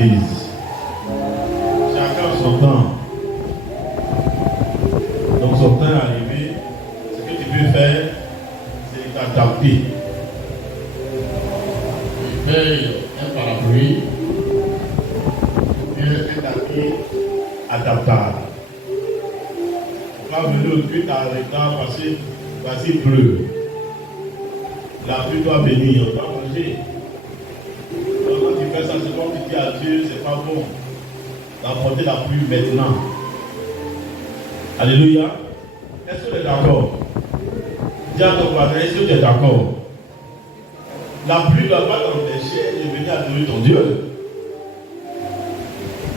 l'église. Chacun son temps. Donc son temps est arrivé. Ce que tu peux faire, c'est t'adapter. Paye un parapluie. Un tapis adaptable. Pas venir au culte à l'état parce qu'il pleut. La pluie doit venir, on doit manger. Donc quand tu fais ça, c'est comme tu dis à Dieu, c'est pas bon d'apporter la pluie maintenant. Alléluia. Est-ce que tu es d'accord? Dis à ton voisin, est-ce que tu es d'accord? La pluie ne doit pas t'empêcher de venir adorer ton Dieu.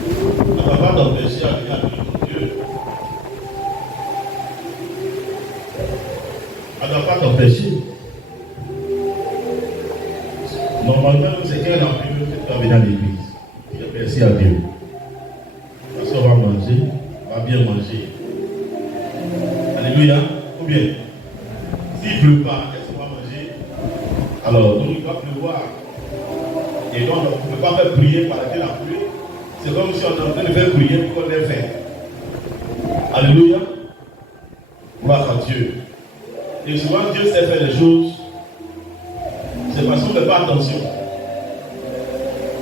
Elle ne va pas t'empêcher à venir adorer ton Dieu. Elle ne va pas t'empêcher. Normalement, c'est qu'elle a pu que tu vas venir à l'église. Dis merci à Dieu. Parce qu'on va manger, on va bien manger. Alléluia. Ou bien, s'il ne pleut pas, est-ce qu'on va manger? Alors, donc il va pleuvoir. Et donc, on ne peut pas faire prier par la pluie. C'est comme si on est en train de faire prier pour qu'on l'ait fait. Alléluia. Gloire à Dieu. Et souvent, Dieu sait faire des choses. C'est parce qu'on ne fait pas attention.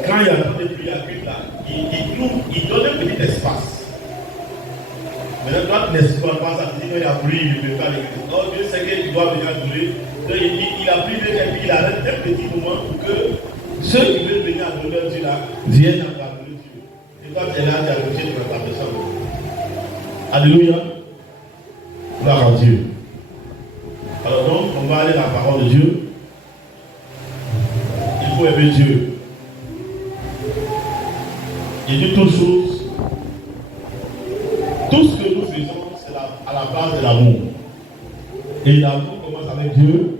Quand il y a un peu de pluie à pluie là, il donne un petit espace. Maintenant, toi, tu n'exploites pas ça. Tu dis qu'il y a pluie, il ne peut pas l'église. Donc, Dieu sait que tu dois venir adorer. Donc, il a pris et puis il arrête un petit moment pour que ceux qui veulent venir adorer Dieu là viennent adorer Dieu. Et toi, tu es là, tu as côté de la personne. Alléluia. Gloire à Dieu. Alors donc, on va aller dans la parole de Dieu. Il faut aimer Dieu. Il dit toutes choses. Tout ce que nous faisons, c'est à la base de l'amour. Et l'amour commence avec Dieu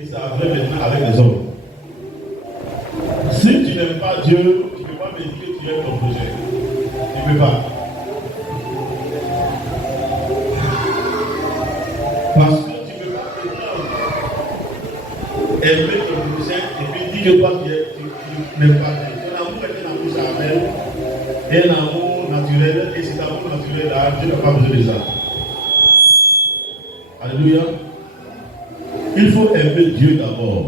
et ça arrive maintenant avec les hommes. Si tu n'aimes pas Dieu, tu ne peux pas me dire que tu aimes ton projet. Tu ne peux pas. Parce que tu ne peux pas aimer ton projet et puis dire que toi tu n'aimes pas Dieu. Ton amour est un amour charnel, et un amour naturel, et cet amour naturel là, Dieu n'a pas besoin de ça. Alléluia. Il faut aimer Dieu d'abord.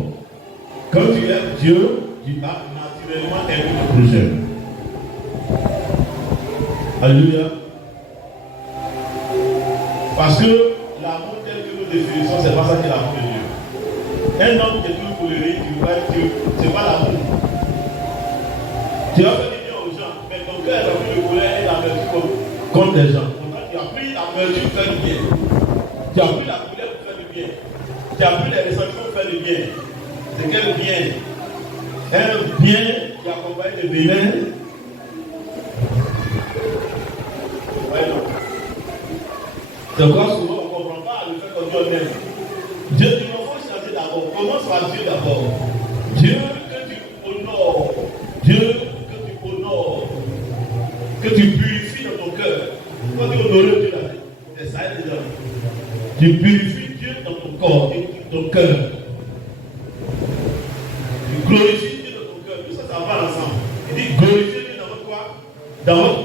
Quand tu aimes Dieu, tu vas naturellement aimer le projet. Alléluia. Parce que l'amour tel que nous définissons, c'est pas ça qui est l'amour de Dieu. Un homme qui est toujours colérique, tu vois Dieu, c'est pas l'amour. Tu as fait du bien aux gens, mais ton cœur a pris le colère et la vertu contre les gens. Donc tu as pris la vertu pour faire du bien. Tu as pris la colère pour faire du bien. Tu as pris les ressentiments pour faire du bien. C'est quel bien? Un bien qui accompagne le bénin. C'est quoi souvent on ne comprend pas le fait que Dieu aime. Dieu, il faut changer d'abord. Commence par Dieu d'abord. Dieu que tu honores. Dieu que tu honores. Que tu purifies dans ton cœur. Quand tu honores Dieu là, c'est ça déjà. Tu purifies Dieu dans ton corps, dans ton cœur. Tu glorifies Dieu dans ton cœur. Tout ça, ça va ensemble. Il dit glorifier Dieu dans votre quoi? Dans votre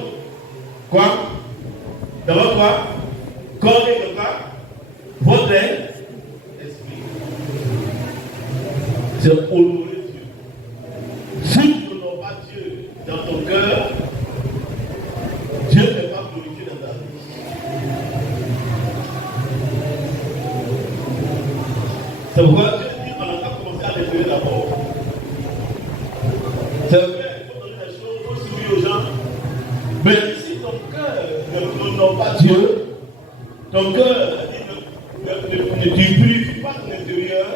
quoi? Dans votre quoi? Corps et votre quoi? Votre esprit. C'est honorer Dieu. Si tu n'honores pas Dieu dans ton cœur, Dieu n'est pas glorifié dans ta vie. C'est pourquoi Dieu dit qu'on a commencé à les faire d'abord. C'est vrai, il faut donner des choses, il faut sourire aux gens. Mais si ton cœur n'honore pas Dieu, ton cœur ne purifie pas ton intérieur,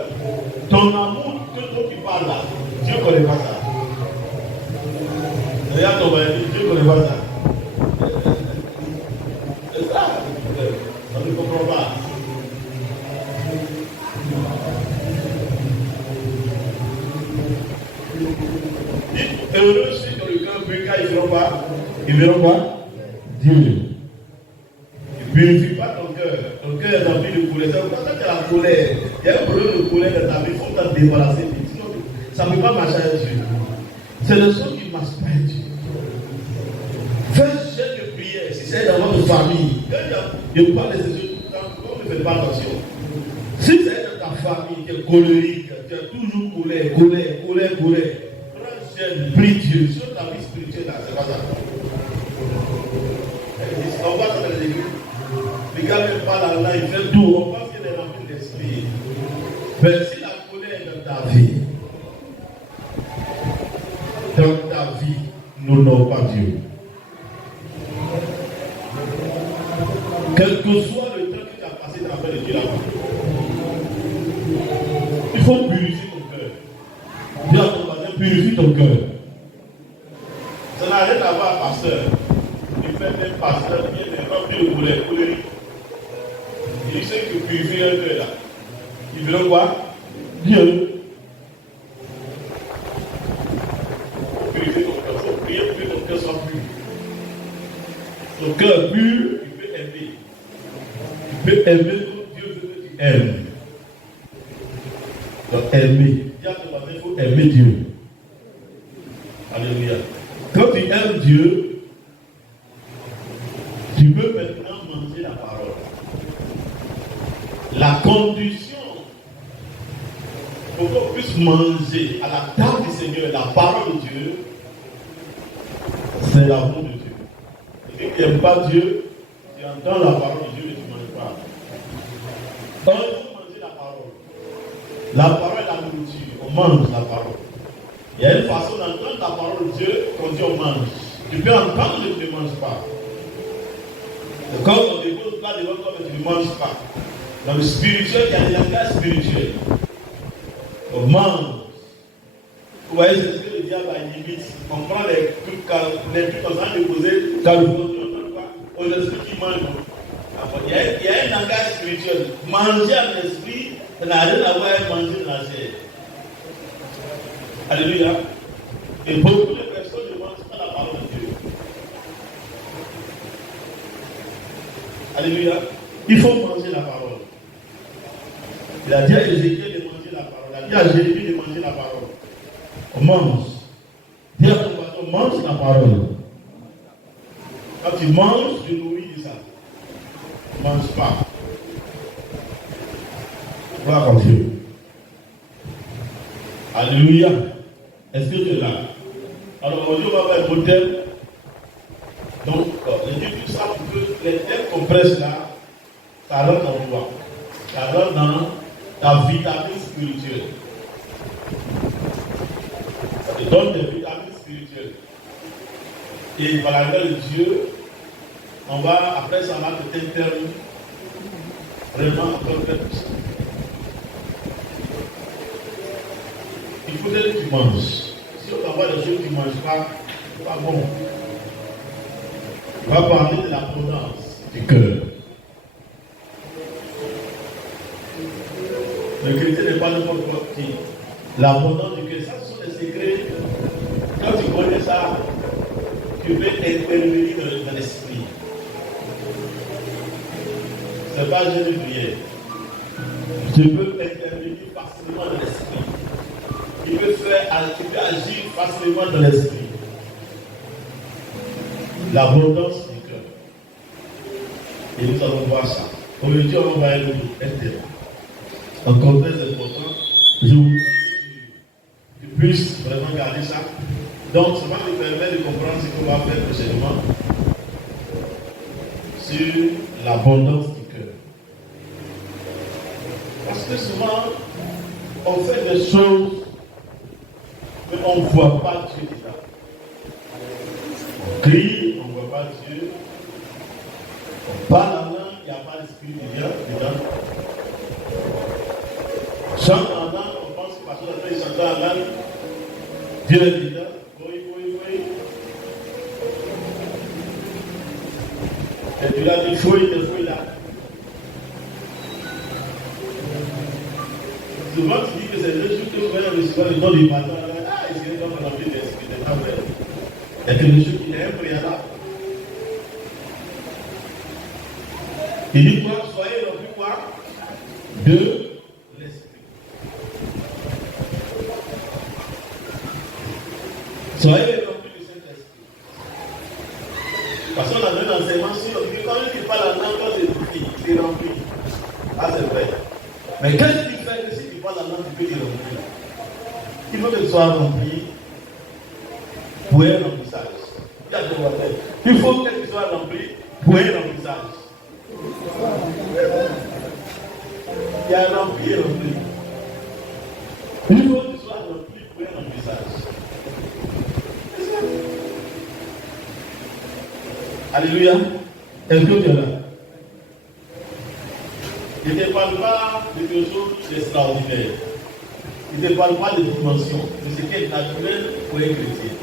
ton amour dont tu parles là, Dieu ne connaît pas ça. Regarde ton mari, Dieu ne connaît pas ça. C'est ça. On ne comprend pas. Heureux ceux dont le cœur pur, car ils verront pas Dieu. Ne purifie pas ton cœur. Ton cœur est rempli de colère. C'est pourquoi quand tu as la colère, il y a un problème de colère dans ta vie, il faut t'en débarrasser. Sinon, ça ne peut pas marcher avec Dieu. C'est le son qui ne marche pas avec Dieu. c'est dans votre famille, je parle de ces choses tout le temps, pourquoi ne faites pas attention? Si c'est dans ta famille, tu es colérique, tu as toujours colère, prie Dieu sur ta vie spirituelle, là, c'est pas ça. On va dans les églises, les gars ne parlent à Allah, ils font tout, on pense qu'il est rempli d'esprit. Mais si la colère est dans ta vie, n'honore pas Dieu. Quel que soit le temps que tu as passé dans la paix de Dieu là-bas, il faut purifier ton cœur. Dis à ton voisin, purifie ton cœur. Ça n'a rien à voir, pasteur. Il fait même pasteur, il est rempli de colère. Il sait que purifier un cœur là. Il veut quoi? Dieu. Purifier ton cœur. Il faut prier pour que ton cœur soit pur. Ton cœur pur, il peut aimer. Tu peux aimer comme Dieu veut que tu aimes. Donc aimer. Il faut aimer Dieu. Alléluia. Quand tu aimes Dieu, tu peux maintenant manger la parole. La condition pour qu'on puisse manger à la table du Seigneur la parole de Dieu, c'est l'amour de Dieu. Et si tu n'aimes pas Dieu, tu entends la parole de Dieu et tu ne manges pas. Quand il faut manger la parole est la nourriture, on mange la parole. Il y a une façon d'entendre la parole de Dieu quand Dieu mange. Tu peux entendre et tu ne manges pas. Quand on dépose plat devant toi, mais tu ne manges pas. Dans le spirituel, il y a des langages spirituels. On mange. Vous voyez, c'est ce que le diable a limite. On prend les trucs comme ça, on déposer, quand le monde on l'esprit qui mange. Il y a un langage spirituel. Manger à l'esprit, ça n'a rien à voir avec manger de la chair. Alléluia. Et beaucoup de personnes ne mangent pas la parole de Dieu. Alléluia. Il faut manger la parole. Il a dit à Ézéchiel de manger la parole. Il a dit à Jérémie de manger la parole. On mange. Dis à ton patron, mange la parole. Quand tu manges, tu nourris de ça. Ne mange pas. Gloire à Dieu. Alléluia. Est-ce que tu es là? Alors aujourd'hui, on va faire un modèle. Donc, je dis tout ça pour que les thèmes qu'on presse là, ça rentre en toi. Ça rentre dans ta vitamine spirituelle. Ça te donne des vitamines spirituelles. Et par la grâce de Dieu, on va, après ça, on va te t'interner vraiment encore très puissant. Il faut que tu manges. Si on t'envoie des choses que tu ne manges pas, c'est pas bon. On va parler de l'abondance du cœur. Le chrétien n'est pas n'importe qui. L'abondance du cœur, ça ce sont des secrets. Quand tu connais ça, tu peux intervenir dans l'esprit. Ce n'est pas juste une prière. Tu peux intervenir facilement dans l'esprit. Tu peux agir facilement dans l'esprit. L'abondance du cœur. Et nous allons voir ça. Aujourd'hui, on va aller au thème. Encore très important. Je vous prie que tu puisses vraiment garder ça. Donc, ça va nous permettre de comprendre ce qu'on va faire prochainement sur l'abondance du cœur. Parce que souvent, on fait des choses, mais on ne voit pas Dieu dedans. On crie, on ne voit pas Dieu. On parle en langue, il n'y a pas d'esprit dedans. On chante en langue, on pense que parce qu'on a fait chanter en langue, Dieu est dedans. Oui. Et puis là, des fouilles là. Souvent, tu dis que c'est le jour que je vais recevoir le don du matin. Il s'est comme un envie d'esprit, c'est pas vrai. Et que le jour qu'il est impréalable. Il dit quoi? Soyez remplis quoi? De l'esprit. Soyez remplis du Saint-Esprit. Parce qu'on a donné un enseignement sur Mais qu'est-ce qu'il fait que si tu parles la langue, tu peux dire remplir? Il faut que tu sois rempli pour un remplissage. Il faut que tu sois rempli pour un remplissage. Il y a rempli et rempli. Il faut que tu sois rempli pour un remplissage. Alléluia. Est-ce que tu es là? Il ne parle pas de quelque chose d'extraordinaire. Il ne parle pas de dimension, de ce qui est naturel pour un chrétien.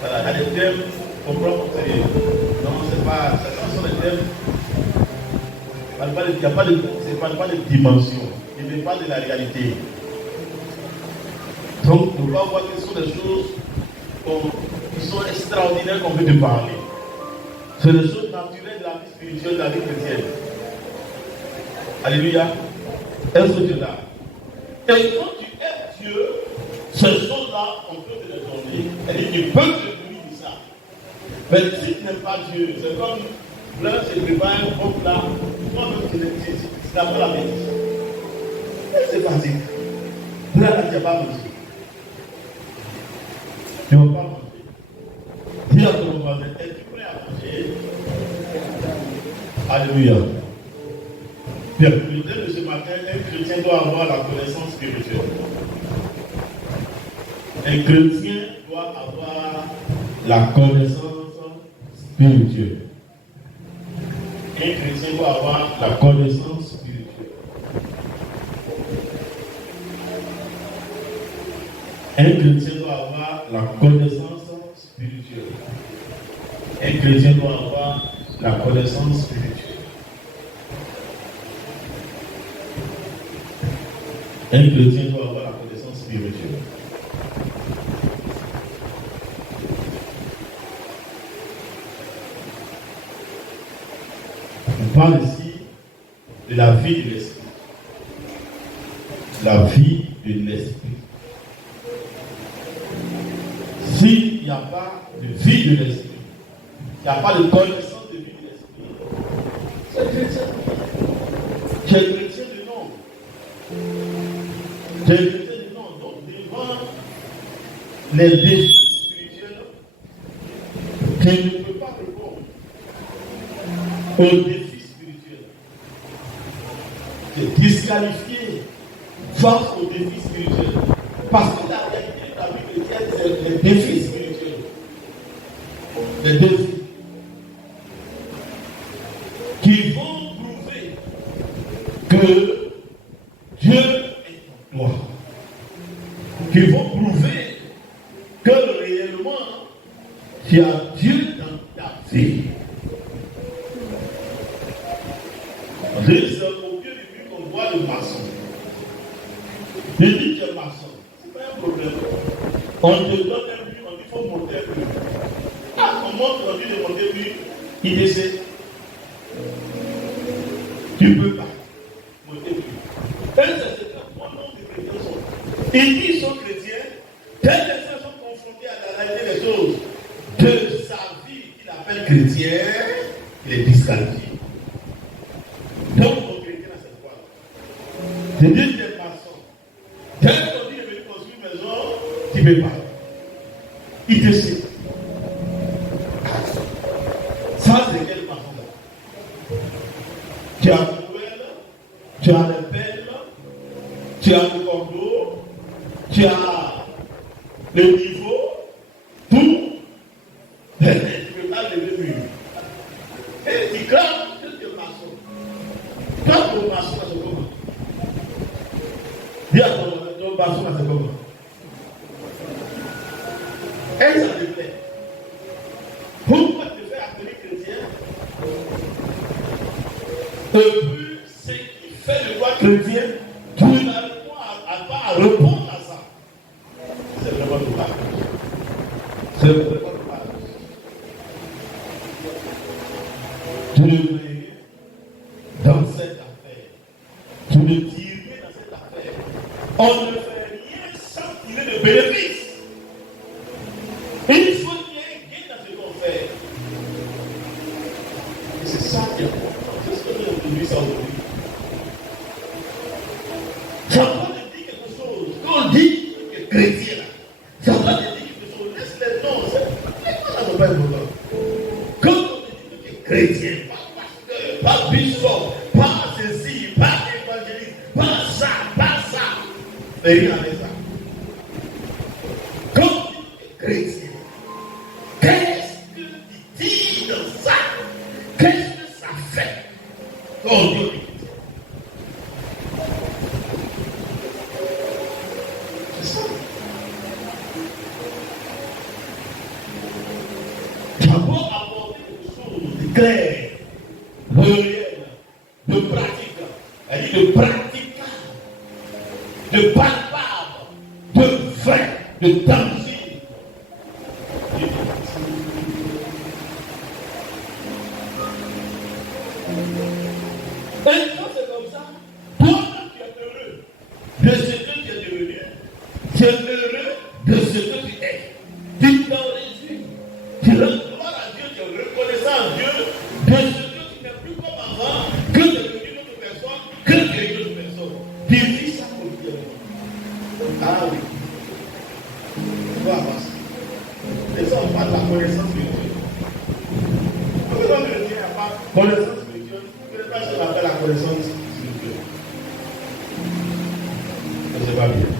Voilà, il y a des thèmes qu'on prend pour sérieux. Non, c'est pas. Ce sont des thèmes. Il ne parle pas de dimension. Il ne parle pas de la réalité. Donc, on va voir que ce sont des choses qui sont extraordinaires qu'on veut te parler. C'est des choses naturelles de la vie spirituelle, de la vie chrétienne. Alléluia. Est-ce que tu es là? Et quand tu aimes Dieu, ces choses-là, on peut te les donner. C'est-à-dire, tu peux te nourrir de ça. Mais si tu n'aimes pas Dieu, c'est comme l'un se prépare un bon plat, toi-même tu n'as pas la bêtise. C'est facile. Là, tu n'as pas mangé. Tu ne vas pas manger. Dis à ton voisin, es-tu prêt à manger? Alléluia. Bien, le thème de ce matin, un chrétien doit avoir la connaissance spirituelle. Un chrétien doit avoir la connaissance spirituelle. Un chrétien doit avoir la connaissance spirituelle. Un chrétien doit avoir la connaissance spirituelle. Un chrétien doit avoir la connaissance spirituelle. Un chrétien doit avoir la connaissance spirituelle. On parle ici de la vie de l'esprit. La vie de l'esprit. S'il n'y a pas de vie de l'esprit, il n'y a pas de connaissance de vie de l'esprit, c'est chrétien. Tu es chrétien de nom. Tu es chrétien de nom. Donc, devant les défis spirituels, tu ne peux pas répondre aux défis spirituels. Tu es disqualifié face aux défis spirituels. Parce que la réalité de la vie chrétienne, c'est les défis spirituels. Les défis qui vont prouver que Dieu est en toi. Qui vont prouver que réellement tu as Dieu dans ta vie. C'est au pied du but qu'on voit le maçon. Il dit que tu es maçon. C'est pas un problème. On te donne un but, on dit qu'il faut monter un but. Ah, on monte, on dit de monter un but, il décède. Tu ne peux pas monter un but. C'est mon nom de chrétiens sont. Ils disent qu'ils sont chrétiens, tels qu'ils sont confrontés à la réalité des choses de sa vie qu'il appelle chrétien, il est disqualifié. Donc, mon chrétien a cette foi-là. C'est dit que quand on dit de venir construire une maison, tu ne peux pas. Il décide. Ça, c'est quelle façon-là? Tu as le poêle, tu as le pelle, tu as le cordeau, tu as le niveau, tout. Tu ne peux pas lever le mur. Et tu crames que tu es maçon. Quand tu es maçon, c'est comment? Dis à ton maçon, c'est comment? Et ça te plaît. Pourquoi te faire appeler chrétien? Et puis, ce qui fait de toi chrétien, tu n'arrives pas à répondre à ça. C'est vraiment dommage. C'est vraiment dommage. Tu ne veux rien dans cette affaire. Tu ne tires rien dans cette affaire. On ne fait rien sans tirer de bénéfice. Il faut qu'il y ait un gain dans ce qu'on fait. Et c'est ça qui est important. C'est ce que nous avons dit ça aujourd'hui. chrétien là. Ça va te dire quelque chose. Laisse les noms. Les noms là sont pas importants. Quand on te dit que tu es chrétien, pas pasteur, pas bishop, pas ceci, pas évangéliste, pas ça, mais rien avec ça. Quand tu es chrétien, qu'est-ce que tu dis dans ça? Qu'est-ce que ça fait? Oh Dieu. C'est ça. D'abord apporter des choses de claires, de réelles, de pratiques. Elle dit de praticables, de palpables, de vrais, de tangibles. Et quand c'est comme ça, toi tu es heureux de ce que tu es devenu. Tu es heureux de ce que tu es. Tu t'en réjouis. Tu rends gloire à Dieu, tu es reconnaissant à Dieu de ce que tu n'es plus comme avant, que tu es devenu une autre personne, que tu es une autre personne. Tu vis ça quotidiennement. Ah oui. Tu vas avancer. Et ça, on parle de la connaissance spirituelle. Pourquoi l'homme chrétien n'a pas connaissance spirituelle? Je ne sais pas si on appelle la connaissance spirituelle. Mais c'est pas bien.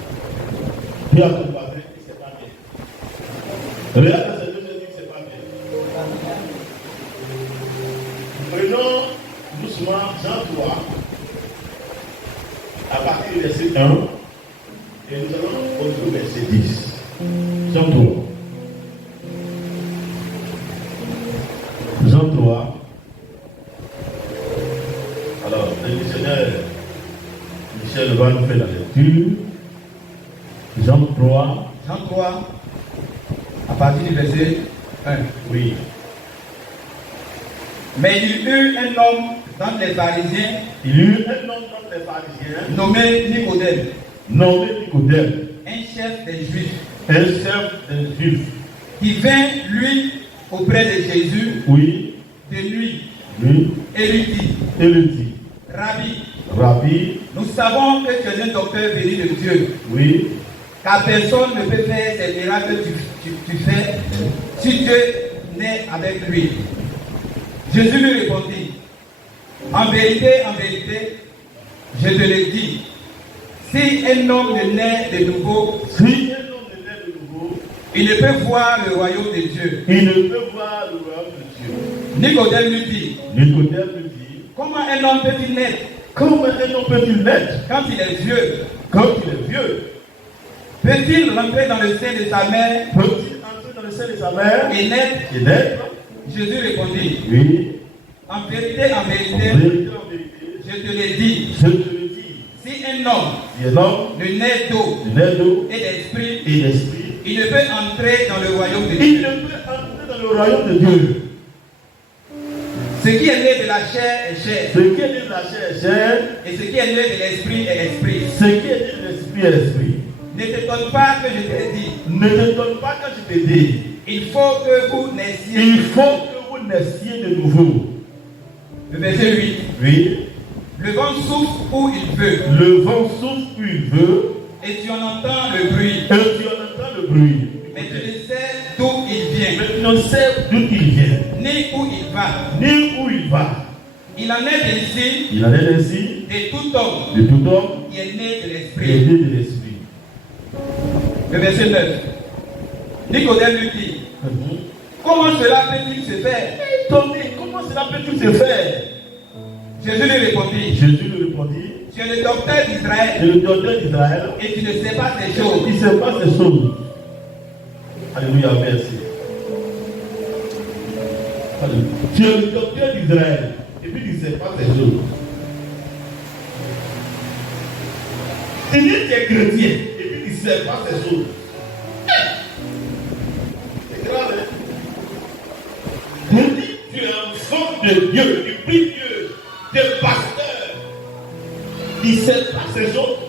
Dis à ton voisin que c'est pas bien. Regarde à ces deux, je dis que c'est pas bien. Prenons doucement Jean 3, à partir du verset 1, et nous allons au verset 10. Jean 3. Jean 3. Alors, le missionnaire Michel va nous faire la lecture. Jean 3. Jean 3, à partir du verset 1. Oui. Mais il y eut un homme dans les pharisiens, nommé Nicodème, un chef des Juifs, qui vint, lui, auprès de Jésus, Oui. de nuit, Oui. et lui dit, Rabbi, nous savons que tu es un docteur venu de Dieu, Oui. car personne ne peut faire ces miracles que tu fais si Dieu n'est avec lui. Jésus lui répondit, en vérité, je te le dis, si un homme ne naît de nouveau, il ne peut voir le royaume de Dieu. Nicodème lui dit, comment un homme peut-il naître quand il est vieux? Peut-il rentrer dans le sein de sa mère et naître? Jésus répondit, Oui. en vérité, je te le dis, si un homme ne naît d'eau et d'esprit, il ne peut entrer dans le royaume de Dieu. Ce qui est né de la chair est chair, et ce qui est né de l'esprit est esprit. Ne t'étonne pas que je t'ai dit, il faut que vous naissiez de nouveau. Le verset 8. Oui. Le vent souffle où il veut, et tu en entends le bruit, mais tu ne sais d'où il vient, ni où il va. Il en est ainsi de tout homme qui est né de l'esprit. Le verset 9. Nicodème lui dit, comment cela peut-il se faire? Jésus lui répondit, tu es le docteur d'Israël, et tu ne sais pas ces choses. Alléluia, merci. Alléluia. Tu es le docteur d'Israël, et puis tu ne sais pas ces choses. Tu dis que tu es chrétien, et puis tu ne sais pas ces choses. C'est grave, hein? Tu dis que tu es enfant de Dieu, tu pries Dieu, tu es pasteur. Tu ne sais pas ces choses.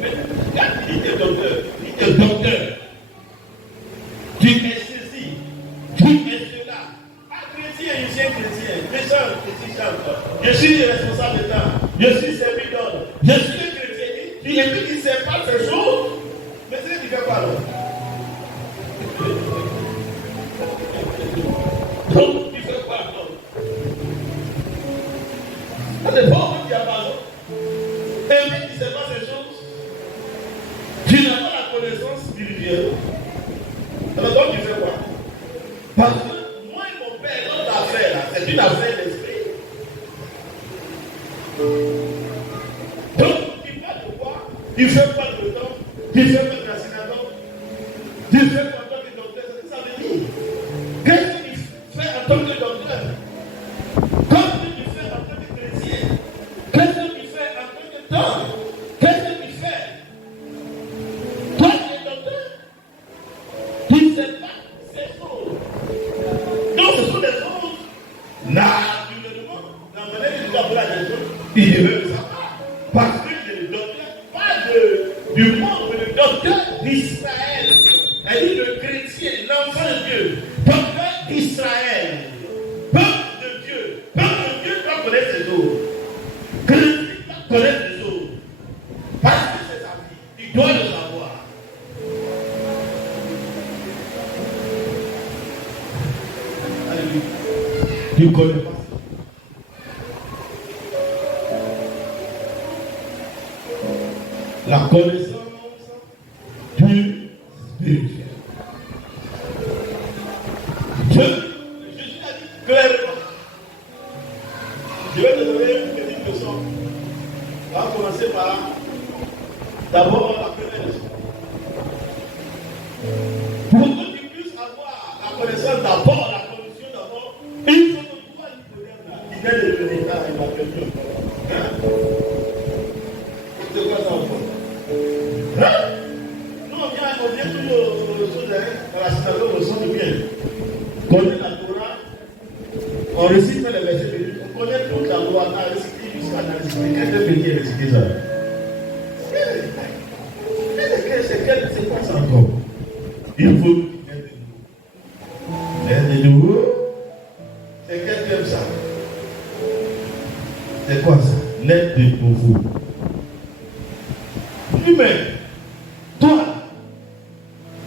Mais quand tu dis que tu es docteur, tu es ceci, tu es cela. Ah, chrétien, je suis un chrétien. Méchant, je suis chanteur. Je suis responsable d'État. Je suis servi d'ordre. Je suis un chrétien. Et puis tu ne sais pas ces choses. Mais c'est Tu n'as pas la connaissance spirituelle. Alors donc tu fais quoi? Parce que moi et mon père, notre affaire là, c'est une affaire d'esprit. Donc tu parles de quoi? Tu fais pas de temps, tu fais pas de la synagogue, tu fais pas en tant que docteur. Ça veut dire, qu'est-ce que tu fais en tant que docteur? Qu'est-ce que tu fais en tant que chrétien? Qu'est-ce que tu fais en tant que temps? Qu'est-ce que tu fais? Toi tu es docteur. Tu ne sais pas ces choses. Donc ce sont des choses naturellement. La manière dont tu vas voir les choses, il devait le savoir. Parce que c'est le docteur, pas du monde, mais le docteur d'Israël. Elle dit le chrétien, l'enfant de Dieu, docteur d'Israël. Peuple de Dieu doit connaître ses eaux. Chrétien doit connaître ses eaux. Parce que c'est sa vie, il doit le savoir. Alléluia. Tu ne connais pas ça. La connaissance du spirituel. Jésus a dit clairement. Je vais te donner une petite leçon. On va commencer par d'abord la première leçon. Pour que tu puisses avoir la connaissance d'abord, la condition d'abord, il faut que toi, il vient de l'État et la culture. C'est quoi ça encore? Nous, on vient toujours aux choses dans la synagogue, on sent bien. On connaît la Torah, on récite les versets bénis, on connaît toute la loi, on a récité jusqu'à la réciter. Quel est le pays récité ça? C'est quoi ça encore? Il faut de nouveau. C'est quel thème ça? C'est quoi ça? Naître de nouveau. Lui-même, toi,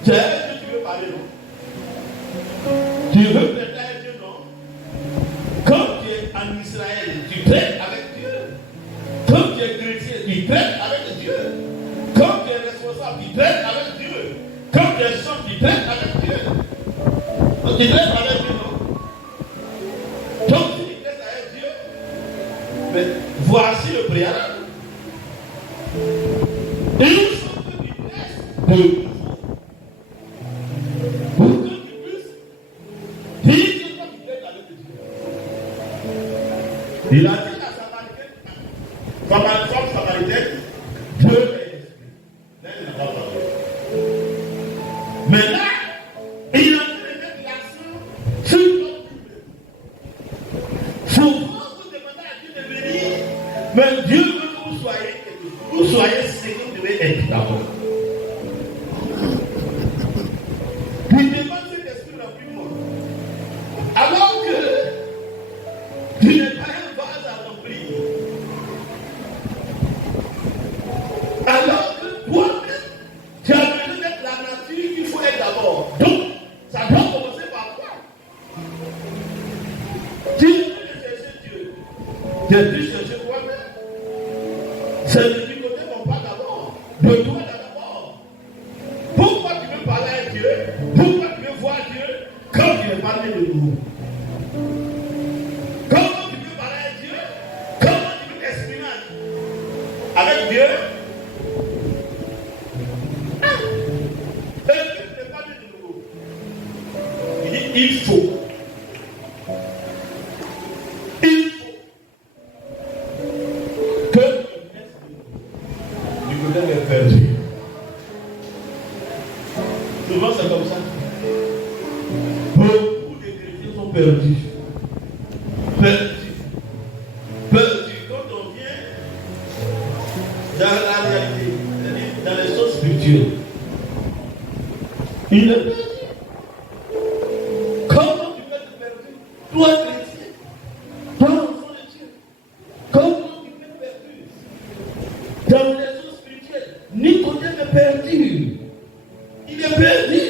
tu as ce que tu veux parler, non? Tu veux prêter à Dieu, non? Quand tu es en Israël, tu traites avec Dieu. Quand tu es chrétien, tu traites avec Dieu. Quand tu es responsable, tu traites avec Dieu. Quand tu es chef, tu traites avec Dieu. Donc tu traites avec Dieu, non? Donc si tu traites avec Dieu, mais voici le préalable. Et nous sommes que tu laisses de nouveau. Pour que tu puisses dire que toi tu traites avec Dieu. Il a dit à la femme samaritaine, Dieu est esprit. Là, il n'a pas parlé. Mais là, il a fait mettre l'accent sur l'autre. Souvent, vous demandez à Dieu de venir, mais Dieu veut que vous soyez ce que vous devez être d'abord. Il demande cet esprit dans plus monde. Alors que tu n'es pas un vase à remplir. Alors que toi-même, tu as besoin d'être la nature qu'il faut être d'abord. Donc, ça doit commencer par quoi? Tu veux chercher Dieu. Tu as dû chercher toi-même. C'est du côté de mon pas d'abord. De toi d'abord. Pourquoi tu veux parler à Dieu? Pourquoi tu veux voir Dieu quand tu veux parler de nous? Comment tu veux parler à Dieu? Comment tu veux t'exprimer avec Dieu? Il faut. Il faut que du côté des perdus. Souvent c'est comme ça. Beaucoup de chrétiens sont perdus. Perdus. Quand on vient dans la réalité, c'est-à-dire dans les choses spirituelles, il est perdu. Comment tu peux te perdre? Toi, chrétien, toi, enfant de Dieu, comment tu peux te perdre? Dans les choses spirituelles, Nicodème est perdu. Il est perdu.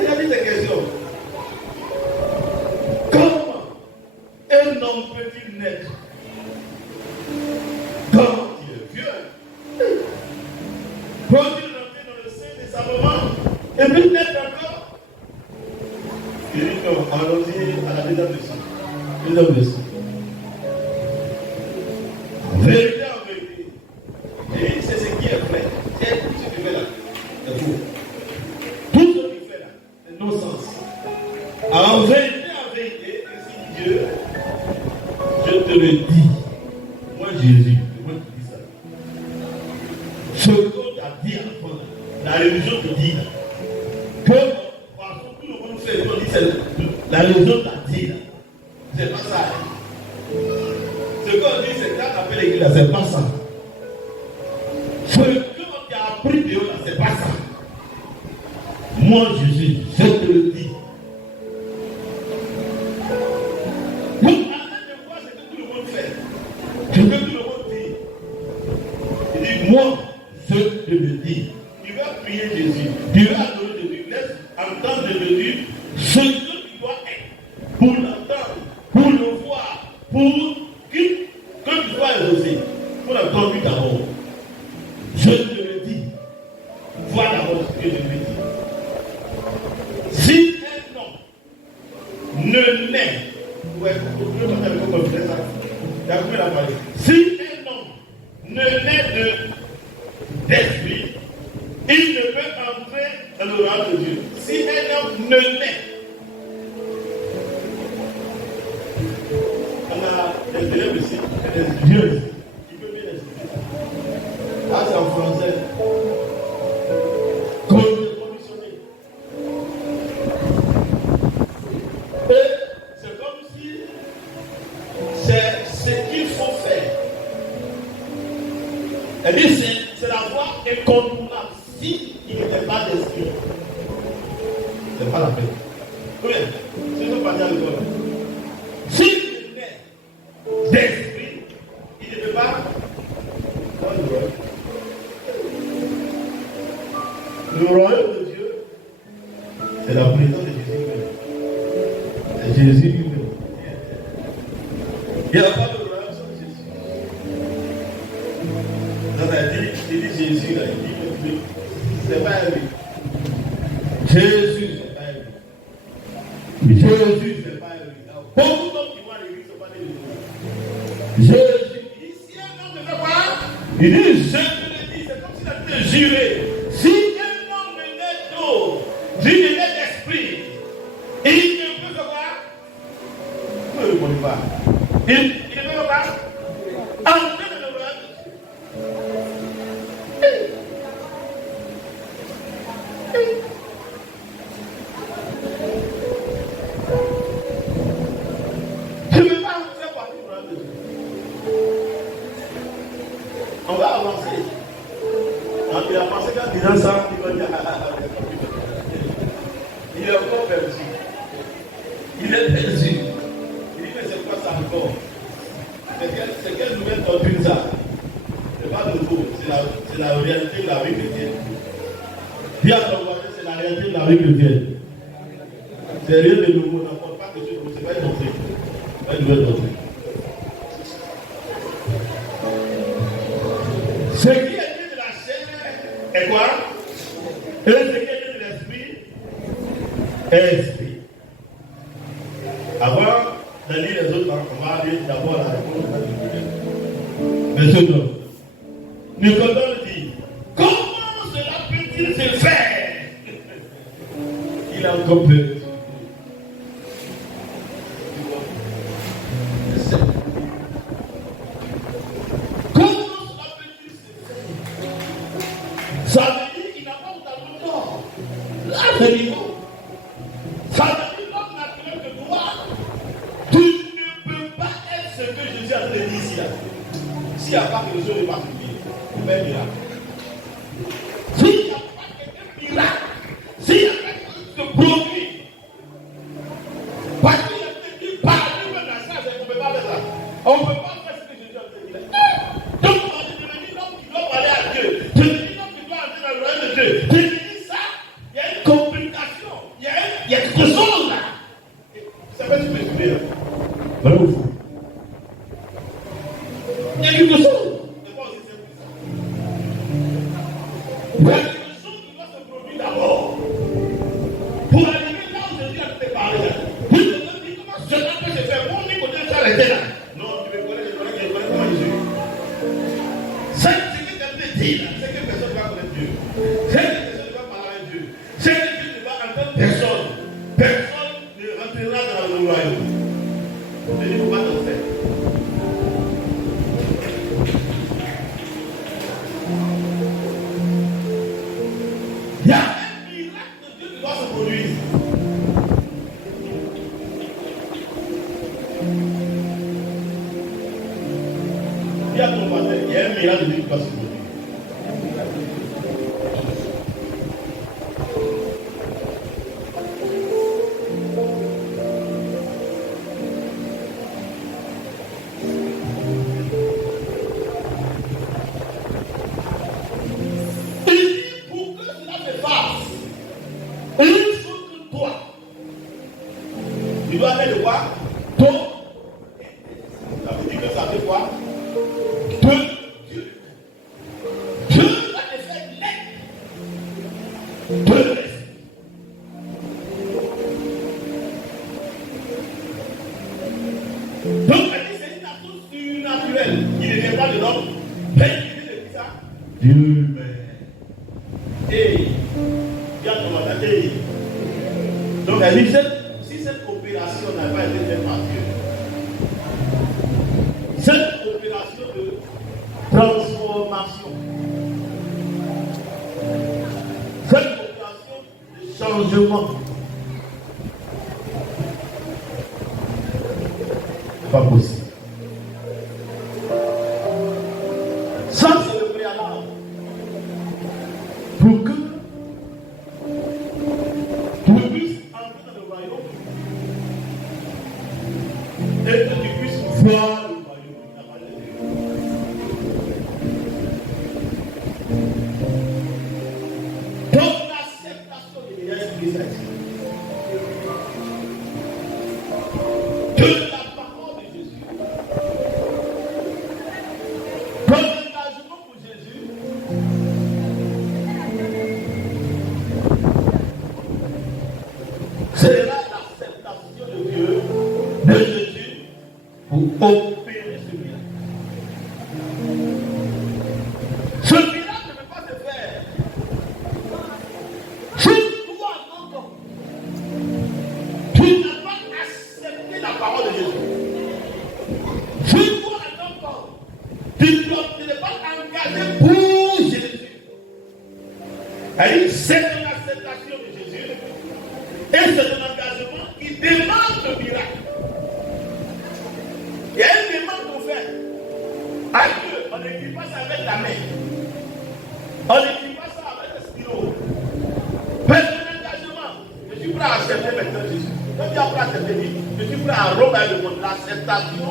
Il a dit des questions. Comment un homme peut-il naître? Quand il est vieux, Faut-il rentrer dans le sein de sa maman et puis naître encore? Il dit non, allons-y à la deuxième leçon. Deuxième leçon. Vérité en vérité. Et c'est ce qui est vrai. C'est tout ce qui fait là. C'est faux. Tout ce qui fait là, c'est non-sens. En vérité, ainsi dit Dieu, je te le dis. Moi, Jésus, moi qui dis ça. Ce qu'on t'a dit avant, la religion te dit que parce que tout le monde fait, on dit c'est la religion t'a dit là. C'est pas ça. Ce qu'on dit, c'est quand tu appelles l'église là, c'est pas ça. Ce qu'on t'a appris de là, c'est pas ça. Moi, Jésus, je te le dis. Donc, arrête de voir ce que tout le monde fait. Ce que tout le monde dit. Il dit, moi, je te le dis. Tu vas prier Jésus. Tu vas adorer Jésus. Laisse entendre de Jésus ce que tu dois être. Pour l'entendre, pour le voir, pour que tu sois exaucé. Pour la conduite d'abord. Je te le dis. Vois d'abord ce que je lui dis. Si un homme ne naît, si un homme ne naît d'esprit, il ne peut entrer dans le royaume de Dieu. Si un homme ne naît, on a des élèves ici, des dieux ici, qui peuvent bien expliquer. Ah, c'est en français. C'est la voie incontournable. Si il n'était pas d'esprit, c'est pas la peine. Combien? Si je ne veux pas dire le corps. Si il est d'esprit, il ne peut pas. Le royaume de Dieu, c'est la présence de Jésus lui-même. C'est Jésus lui-même. Il n'y a pas de royaume sans Jésus. Il dit Jésus là, il dit c'est pas lui. Jésus, c'est pas lui. Jésus, c'est pas lui. Beaucoup d'hommes qui vont à l'église ne sont pas des Jésus, il dit si un homme ne fait pas, il dit je te le dis, c'est comme s'il a été juré. Si un homme naît d'eau, s'il naît d'esprit, il ne peut faire quoi? Ne le répondez pas. Il ne peut faire quoi? Entrer dans le royaume de Dieu. Je ne veux pas vous faire partie du royaume de Dieu. On va avancer. Il a pensé qu'en disant ça, il va dire il est encore perdu. Il est perdu. Il dit mais c'est quoi ça encore? C'est quelle nouvelle doctrine ça? C'est pas nouveau, c'est la réalité de la vie chrétienne. Dis à ton voisin, c'est la réalité de la vie chrétienne. C'est rien de nouveau, n'importe pas que c'est pas une doctrine. C'est pas une nouvelle doctrine. Ce qui est dit de la chair est quoi? Et ce qui est dit de l'esprit est esprit. Avant de lire les autres, on va lire d'abord la réponse de la Bible. Verset 9. Nicodème dit, comment cela peut-il se faire? Il a encore peur. Comment cela peut-il se faire? Ça veut dire qu'il n'a pas totalement tort. Là, c'est niveau. Ça veut dire l'homme naturel que toi, tu ne peux pas être ce que Jésus a dit ici. S'il n'y a pas quelque chose de particulier, c'est pas un miracle. S'il n'y a pas quelque miracle, s'il y a quelque chose de produit, parce qu'il y a quelqu'un qui parle de la science, on ne peut pas faire ça. On ne peut pas faire ce que Jésus a dit. Donc, on dit l'homme qui doit parler à Dieu, je dis l'homme qui doit entrer dans le royaume de Dieu. Je dis ça, il y a une complication, il y a quelque chose là. Ça va se mesurer là. Voilà où il faut. Il y a quelque chose. C'est pas aussi simple que ça. Il y a quelque chose qui doit se produire d'abord. Pour arriver là où Jésus a préparé. Puis je me dis, comment je peux se faire bon, mais côté de ça, là. Non, tu me connais, je connais comment Jésus. C'est ce que Dieu dit là, c'est que personne ne va connaître Dieu. C'est que personne ne va parler avec Dieu. C'est que Dieu ne va entendre personne. Personne ne rentrera dans le royaume. Je dis, comment t'en faire? Il y a un miracle de Dieu qui doit se produire. Il y a ton voisin, il y a un miracle de Dieu qui doit se produire. Tu dois aller le voir. Ton. Ça veut dire que ça fait quoi? Dieu. Dieu va te faire l'être. De l'esprit. Donc, c'est une action surnaturelle qui ne vient pas de l'homme. Mais qui vient de qui ça? Dieu même. Et il y a ton matin. Donc, elle dit si cette opération n'a pas été faite par Dieu, cette opération de transformation, cette opération de changement, n'est pas possible. Ça, c'est le préalable. Pour que tu puisses entrer dans le royaume et que tu puisses voir le royaume de la parole de Dieu. Donc l'acceptation de l'Esprit Saint, de la parole de Jésus, de l'engagement pour Jésus, c'est là l'acceptation de Dieu, de Jésus, pour opérer ce miracle. Ce miracle ne peut pas se faire si toi, non, tu n'as pas accepté la parole de Jésus. Si toi, non, tu n'es pas engagé pour Jésus. C'est une acceptation de Jésus. Et c'est un engagement qui demande le miracle. Il y a une demande qu'on fait à Dieu. On n'écrit pas ça avec la main. On n'écrit pas ça avec le stylo. Mais c'est un engagement. Je suis prêt à accepter maintenant Jésus. Quand tu as prêt à accepter, je suis prêt à rompre le monde. L'acceptation,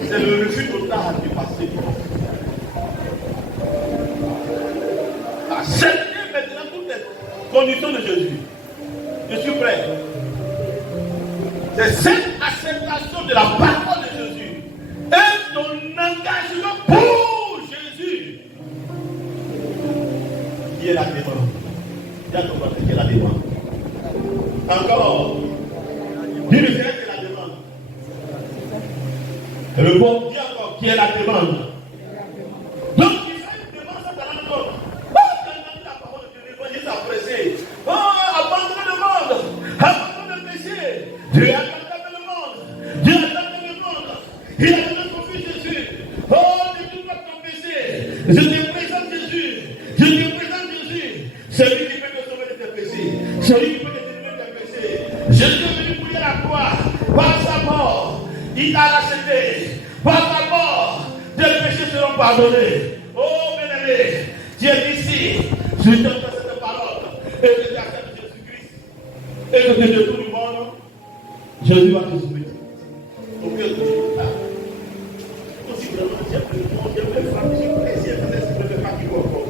c'est le refus total du passé. Accepter maintenant toutes les conditions de Jésus. Je suis prêt. C'est cette acceptation de la parole de Jésus et ton engagement pour Jésus qui est la demande. Il y a ton côté qui est la demande. Encore, dis le Seigneur qui est la demande. Et le bon Dieu encore qui est la demande. Donc il fait une demande dans la demande. La parole de Dieu, voyez s'apprécier. Oh, abandonne le monde. Abandonne le péché. Dieu a abandonné le monde. Dieu a abandonné le monde. Il a donné son fils Jésus. Oh, ne doute pas ton péché. Je te présente Jésus. Je te présente Jésus. Celui qui peut te sauver de tes péchés. Celui qui peut te délivrer de tes péchés. Jésus est venu mourir à la croix. Par sa mort, il t'a racheté. Par sa mort, tes péchés seront pardonnés. Oh, bien-aimé, tu es ici. Je te donne cette parole. Et que tu acceptes Jésus-Christ. Et que tu te tournes du monde. Jésus va te soumettre. Au cœur de Dieu. Aussi vraiment, j'aime les femmes, j'ai plaisir à faire ce que je ne fais pas qui voit encore.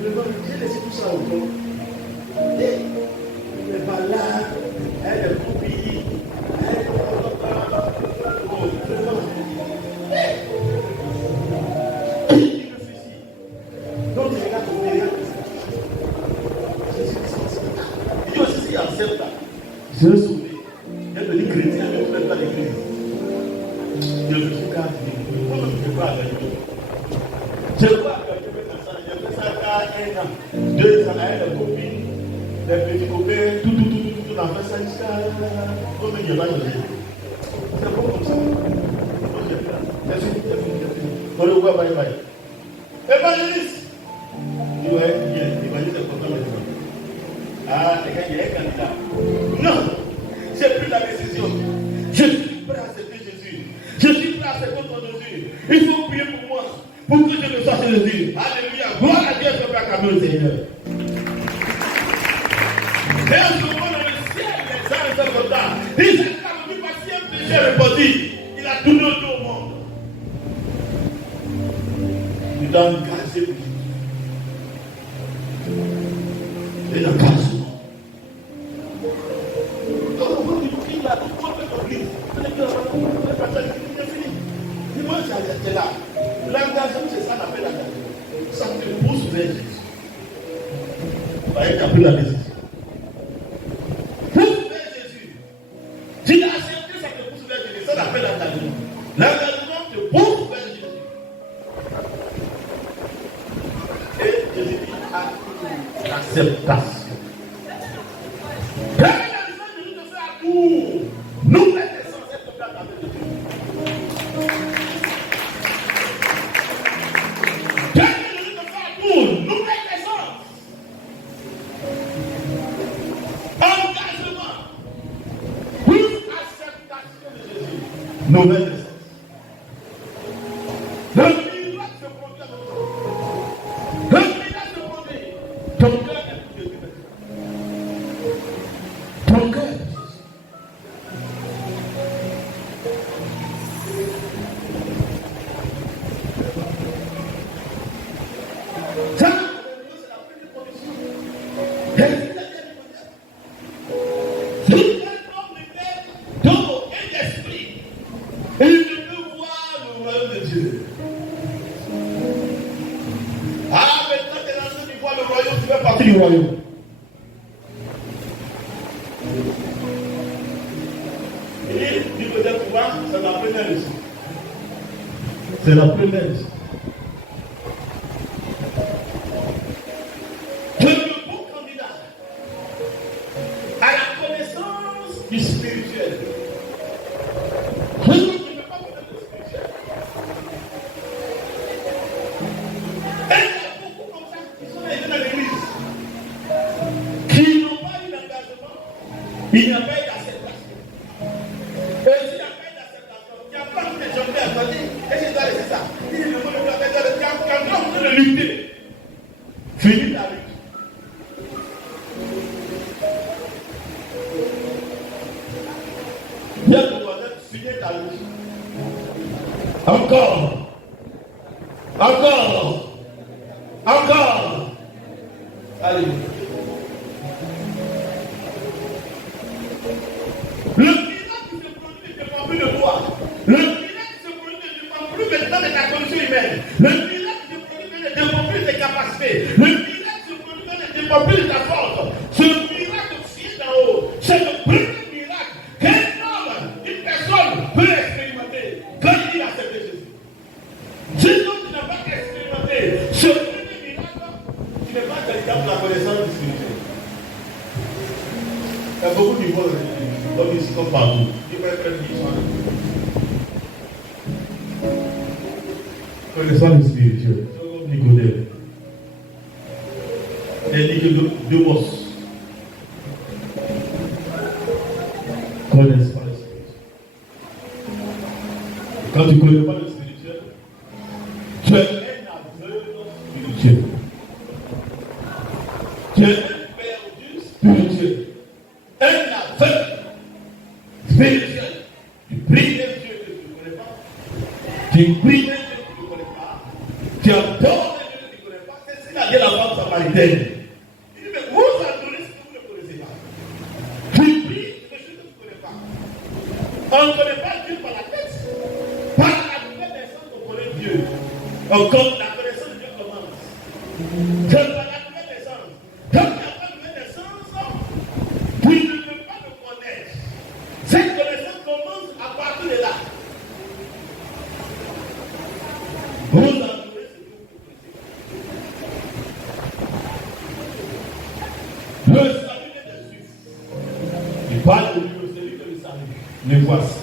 Vraiment, j'ai laissé tout ça au fond. Les balades, les copies, il réfléchit. se sauver. Il est devenu chrétien, mais il ne fait pas l'église. Je me suis cassé. Moi, je ne peux pas avec lui. Je crois que je fais ça. J'ai fait ça il y a 1 an, 2 ans, avec les copines, les petits copains, tout. On a fait ça jusqu'à. Comme il n'y a pas de vie. C'est bon comme ça. C'est fini. On le voit, bye. Évangéliste. Il va être bien. Évangéliste est content de toi. Ah, les gars, il est candidat. Non, j'ai pris la décision. Je suis prêt à accepter Jésus. Je suis prêt à accepter ton Jésus. Il faut prier pour moi, pour que je me sois chez Jésus. Alléluia. Gloire à Dieu, je vais acclamer le Seigneur. Et en ce moment, dans le ciel, les anges sont contents. Il s'est calmé parce qu'il y a un péché répandu. Il a tourné autour au monde. Il t'a engagé pour Jésus. Et le cas. Dis-moi, j'étais là. L'engagement, c'est ça qu'on appelle l'engagement. Ça te pousse vers Jésus. Tu as pris la décision. Pousse vers Jésus. Si tu as accepté, ça te pousse vers Jésus. Ça qu'on appelle l'engagement. L'engagement te pousse vers Jésus. Et Jésus dit à l'acceptation. Nouvelle naissance. Le miracle se produit à notre corps. Le miracle se produit. Ton cœur est Jésus. Ton cœur est Jésus. Ça, c'est la première condition. Du royaume. Et du côté pouvoir, c'est la première leçon. C'est la première leçon. Que le bon candidat à la connaissance du spirituel. Je ne peux pas connaître le spirituel. Et il y a beaucoup comme ça qui sont arrivés dans l'église. Il n'y a pas eu d'acceptation. Et s'il n'y a pas eu d'acceptation, il n'y a pas de gens qui ont dit, et je dois laisser ça. Il dit, le monde doit être quand on veut lutter. Finis ta lutte. Viens de toi-même, finis ta lutte. Encore. Allez. Le miracle qui se produit ne dépend plus de toi. Le miracle qui se produit ne dépend plus maintenant de ta condition humaine. Le miracle qui se produit ne dépend plus de tes capacités. Le miracle qui se produit ne dépend plus de ta force. Ce miracle vient d'en haut. C'est le premier miracle qu'un homme, une personne peut expérimenter quand il accepte Jésus. Sinon, tu n'as pas expérimenté ce premier miracle, tu n'es pas véritable la connaissance du spirituel. Il y a beaucoup de niveaux. Comme ici, comme partout. Il va être connaissant le spirituel. C'est comme Nicodème. Et Nicodemos. Connaissent pas le spirituel. Quand tu ne connais pas le spirituel, tu es un aveugle spirituel. Tu es un perdu spirituel. Un aveugle spirituel. Tu pries d'un Dieu que tu ne connais pas. Tu pries d'un Dieu que tu ne connais pas. Tu adores un Dieu que tu ne connais pas. C'est ce qu'a dit la femme samaritaine. Il dit, mais vous adorez ce que vous ne connaissez pas. Tu pries des choses que tu ne connais pas. On ne connaît pas Dieu par la tête. Par la nouvelle naissance, on connaît Dieu. Comme la connaissance de Dieu commence. C'est par la nouvelle naissance. Quand il n'y a pas de nouvelle naissance, tu ne peux pas le connaître. voici.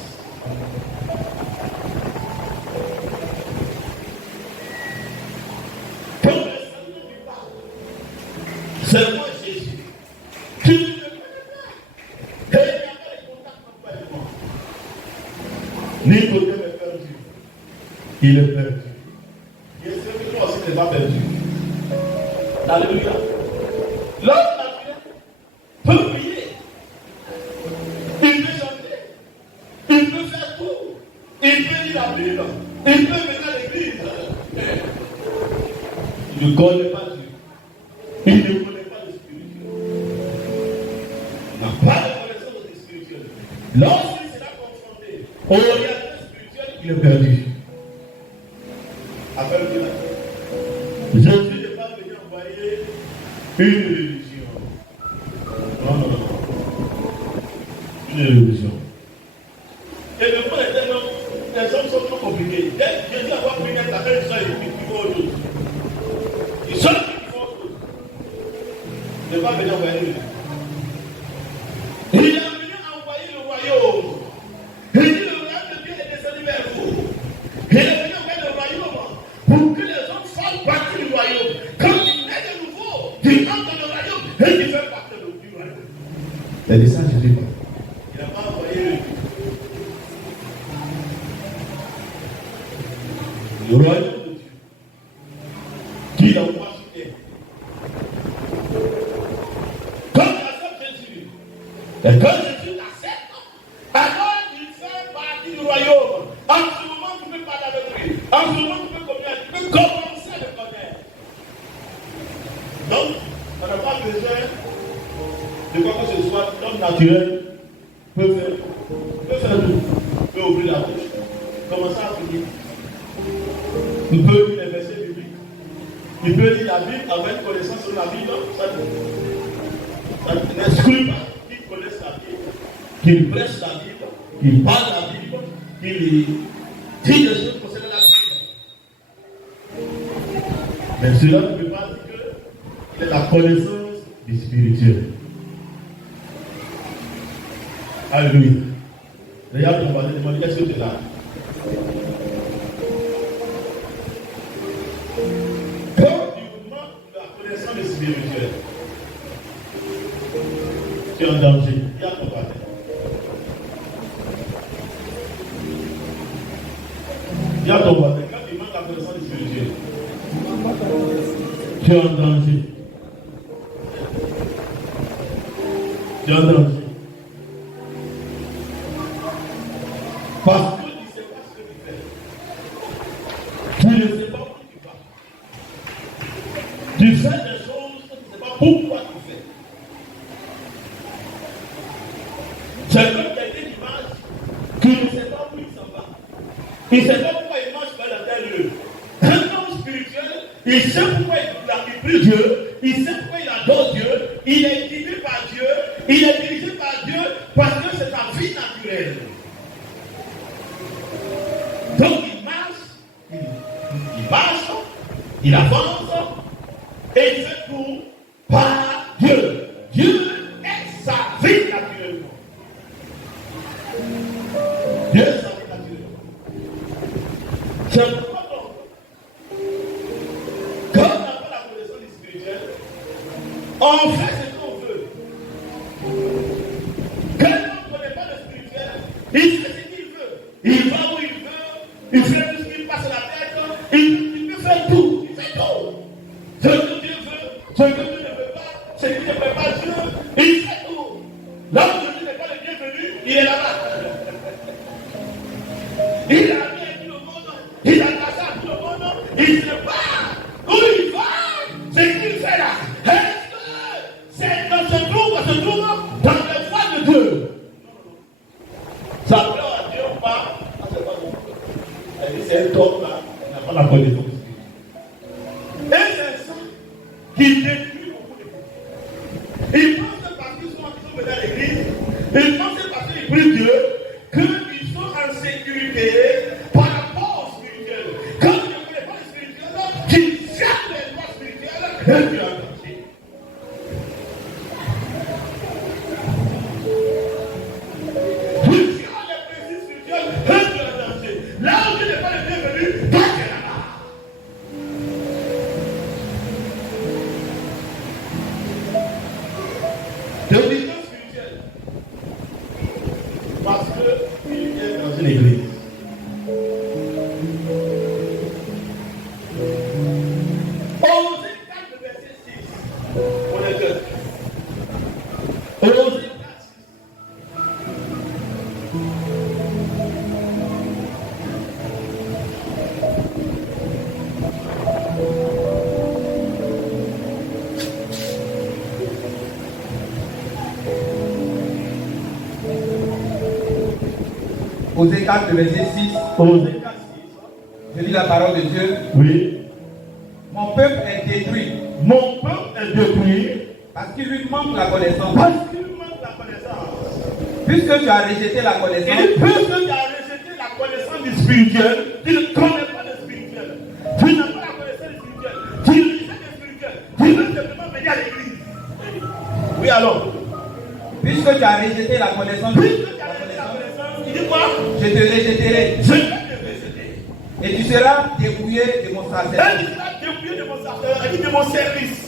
Quand le Seigneur lui parle, c'est moi Jésus. Tu ne me connais pas. Et il n'y a pas de contact avec moi. Nicodème est perdu. Il est perdu. Et c'est que toi aussi tu n'es pas perdu. Alléluia. L'homme naturel peut prier. Il peut chanter. Il peut faire tout. Il peut lire la Bible. Il peut venir à l'église. Il ne connaît pas Dieu. Il ne connaît pas le spirituel. Il n'a pas de connaissance du spirituel. Lorsqu'il sera confronté au réalité spirituelle, il est perdu. Appelle-le. Jésus n'est pas venu envoyer une religion. Non. Une religion. Et le point est tellement, les hommes sont trop compliqués. Dès que Jésus a pris une affaire, ils sont qui vont autre chose. Ils sont qui font autre chose. Il n'est pas venu envoyer une religion. Il est venu envoyer le royaume. Il dit le royaume de Dieu est descendu vers vous. Il est venu envoyer le royaume pour que les hommes fassent partie du royaume. Quand il est de nouveau, tu entres dans le royaume et tu fais partie du royaume. Il a dit ça, je dis pas. Il n'a pas envoyé le royaume de Dieu. Qui l'a envoyé sur terre. Quand il accepte Jésus, et quand Jésus l'accepte, alors il fait partie du royaume. En ce moment, tu peux parler avec lui. En ce moment, tu peux connaître. Tu peux commencer à le connaître. Donc, on n'a pas besoin de quoi que ce soit. L'homme naturel peut faire tout. Il peut ouvrir la bouche. Commencer à prier. Il peut lire les versets bibliques. Il peut lire la Bible avec une connaissance sur la Bible. Ça n'exclut pas qu'il connaisse la Bible, qu'il prêche la Bible, qu'il parle la Bible, qu'il dit des choses concernant la Bible. Mais cela ne peut pas dire que c'est la connaissance du spirituel. Alléluia. Regarde, on va te demander est-ce que tu es là? Quand tu manques la connaissance du spirituel, tu es en danger. Il y a ton partenaire. Il y a ton partenaire. Quand tu manques la connaissance du spirituel, tu es en danger. Tu es en danger. Parce que tu ne sais pas ce que tu fais. Tu ne sais pas où tu vas. Tu fais des choses que tu ne sais pas pourquoi tu fais. C'est comme quelqu'un qui marche, qui ne sait pas où il s'en va. Il ne sait pas pourquoi il marche vers la tel lieu. Un homme spirituel, il sait pourquoi il prie Dieu, il sait pourquoi il adore Dieu, il est guidé par Dieu, il est dirigé par Dieu parce que c'est sa vie naturelle. Donc il marche, il avance et il fait tout par Dieu. Dieu est sa vie naturellement. Dieu est sa vie naturellement. C'est pourquoi donc, quand on n'a pas la connaissance du spirituel, on fait ce qu'on veut. Quand on ne connaît pas le spirituel, il fait ce qu'il veut. Il va où il veut, il fait tout ce qui passe à la tête, il peut faire tout, il fait tout. Ce que Dieu veut, ce que Dieu ne veut pas, ce qui ne veut pas Dieu, il fait tout. Là où Dieu n'est pas le bienvenu, il est là-bas. Il a mis tout le monde, il a cassé à tout le monde, il ne sait pas où il va, ce qu'il fait là. Est-ce que c'est dans ce trouve dans les voies de Dieu? Ça plaît à Dieu ou pas? C'est un homme là, il n'a pas la connaissance. Et c'est ça qui détruit beaucoup de gens. Ils pensent parce qu'ils sont venus à l'église, ils pensent parce qu'ils prient Dieu, qu'ils sont en sécurité par rapport au spirituel. Quand tu ne connais pas le spirituel, tu cherches les lois spirituelles et tu es engagé. Tu cherches les Osée 4, verset 6. On est que. Osée 4, 6. Osée 4, verset 6. Osée 4, 6. Je lis la parole de Dieu. Oui. Mon peuple est détruit Mon peuple est détruit parce qu'il lui manque la connaissance. parce qu'il manque la connaissance. Puisque tu as rejeté la connaissance, Et puisque tu as rejeté la connaissance du spirituel, tu ne connais pas le spirituel. Tu n'as pas la connaissance du spirituel. Tu rejettes le spirituel. Tu veux simplement venir à l'église. Oui, alors. puisque tu as rejeté la connaissance, Puisque tu as rejeté la connaissance, il dit quoi? je te rejetterai Je vais te rejeter. et tu seras dépouillé de mon Et sacerdoce. tu seras dépouillé de mon sacerdoce et de mon service.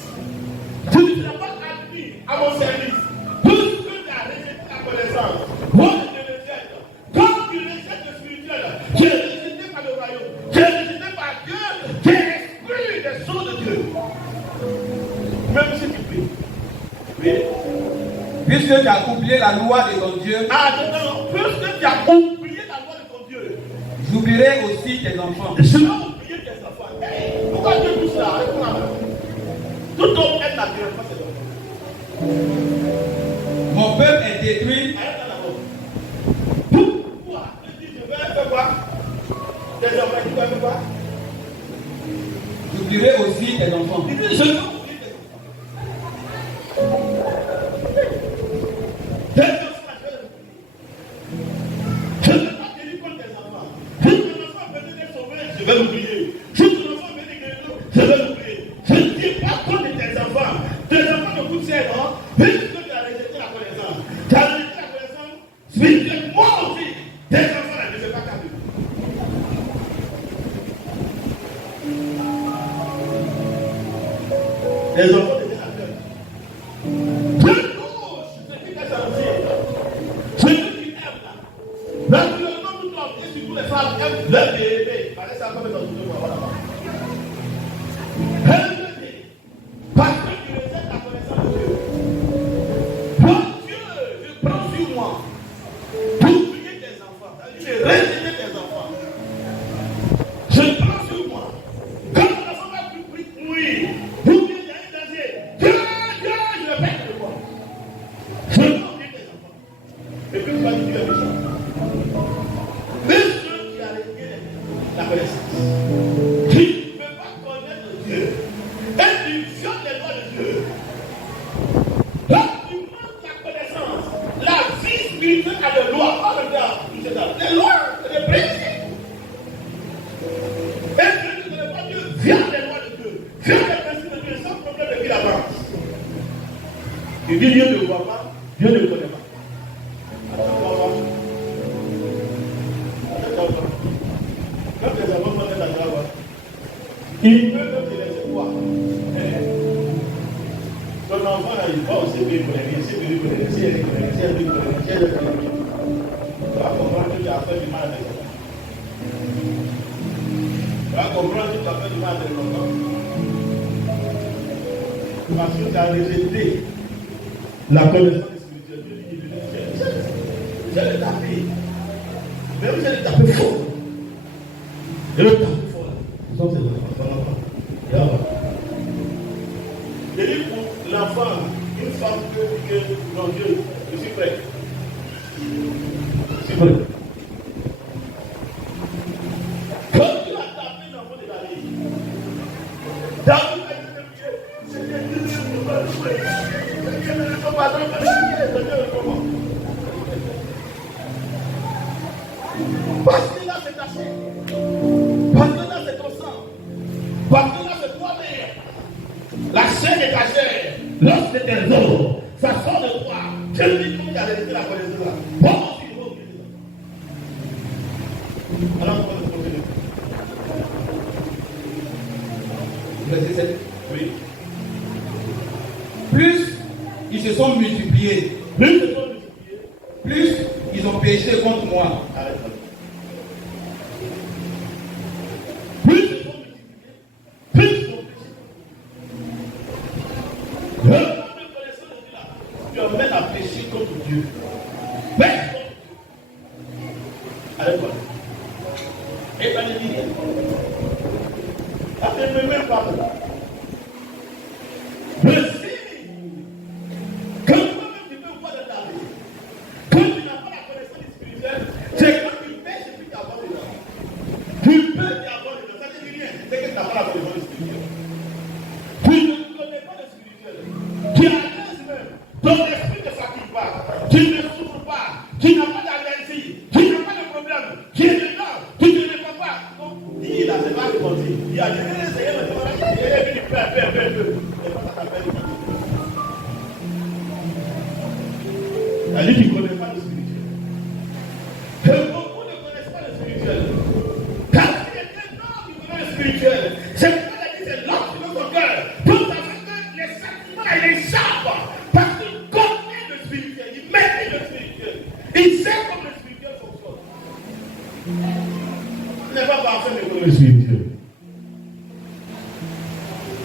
Tu ne seras pas admis à mon service. Puisque tu as rejeté la connaissance, moi je te rejette. Quand tu rejettes le spirituel, tu es rejeté par le royaume. Tu es rejeté par Dieu. Tu es exclu des choses de Dieu. Même si tu pries. Oui. Puisque tu as oublié la loi de ton Dieu, Ah, non, puisque tu as oublié la loi de ton Dieu, j'oublierai aussi tes enfants. je vais oublier tes enfants. Hey, pourquoi Dieu dit cela? Tout homme est naturellement ses enfants. Mon peuple est détruit Arrête à la mort. Pourquoi? Il dit, je vais faire quoi? Tes enfants, tu vas faire quoi? j'oublierai aussi tes enfants. Il dit, je vais oublier tes enfants. Tes enfants, je vais les oublier. Je ne vais pas tenir compte des enfants. Si ton enfant venait d'être sauvé, je vais l'oublier. Si ton enfant venait de guérir, je vais l'oublier. Je ne tiens pas compte de tes enfants. Tes enfants ne coûtent cher, non? Puisque tu as rejeté la connaissance. Tu as rejeté la connaissance spirituelle. Moi aussi, tes enfants ne se pas capés. Les enfants deviennent à cœur. Dieu touche ce qui est gentil. Ce qui aime là. Naturellement, tout homme et surtout les femmes aiment leur bébé. Allez, ça va mettre dans tout le monde. Aime le bébé. Parce que tu rejettes la connaissance de Dieu. Mon Dieu, je prends sur moi pour oublier tes enfants. C'est-à-dire de rejeter tes enfants. Je prends sur moi. Quand ton enfant va plus mourir, ou bien il y a un danger, Dieu, je le pète de moi. Je vais oublier tes enfants. Et puis tu vas dire, Dieu est méchant. Puisque tu as rejeté la connaissance, tu ne peux pas connaître Dieu. Et tu violes les lois de Dieu. Là, tu manques la connaissance. La vie spirituelle a des lois. Pas le gars, des lois, des principes. Et celui qui ne connaît pas Dieu viole les lois de Dieu. Viole les principes de Dieu sans problème de vie d'avance. Tu dis Dieu ne voit pas, Dieu ne connaît pas. Quand les enfants sont dans la grave, ils peuvent te laisser voir. Ton enfant, il va au CP, il connaît rien, CP, il connaît rien, CL, il connaît rien, CL, il connaît rien, CL, il connaît rien. Tu vas comprendre que tu as fait du mal à tes enfants. Tu vas comprendre que tu as fait du mal à tes enfants. Parce que tu as rejeté la connaissance spirituelle. Dieu dit, je l'ai tapé. Même je l'ai tapé fort. Je l'ai tapé fort. Ce sont ses enfants. Je dis pour l'enfant, une femme que non Dieu, je suis prêt. Je suis prêt. Quand tu as tapé l'enfant de la vie, David a dit Seigneur, Dieu ne peut pas jouer. Seigneur ne peut pas jouer. Parce que là c'est ta chair. Parce que là c'est ton sang. Parce que là c'est toi-même. La chair est ta chair. L'os de tes os. Ça sort de toi. Je me dis comment tu as laissé la connaissance là. Bon, aussi, il faut oublier ça. Alors, comment on continue? Verset 7. Oui. Plus ils se sont multipliés, Plus ils sont multipliés, plus ils ont péché contre moi. arrête. Plus ils sont multipliés, pas fait. Le signe que toi-même tu peux voir dans ta vie, quand tu n'as pas la connaissance spirituelle, c'est quand tu pêches et puis tu avances dedans. Tu peux y avoir dedans, ça ne dit rien, c'est que tu n'as pas la connaissance spirituelle. Tu ne connais pas le spirituel. Tu as l'aise même. Ton esprit ne s'active pas. Tu ne souffres pas. Tu n'as pas d'allergie. Tu n'as pas de problème. Tu es dedans. Tu ne le vois pas. Donc, dis là, c'est pas répondu. Il y a des essayés, mais il est venu faire. C'est pas ça t'appelle. Elle dit qu'il ne connaît pas le spirituel. Et beaucoup ne connaissent pas le spirituel. Car il est tellement qui connaît le spirituel. C'est pourquoi elle dit c'est l'homme qui dans son cœur. Donc ça fait que les sentiments, il échappe. Parce qu'il connaît le spirituel. Il maîtrise le spirituel. Il sait comment le spirituel fonctionne. Il n'est pas parfait de connaître le spirituel.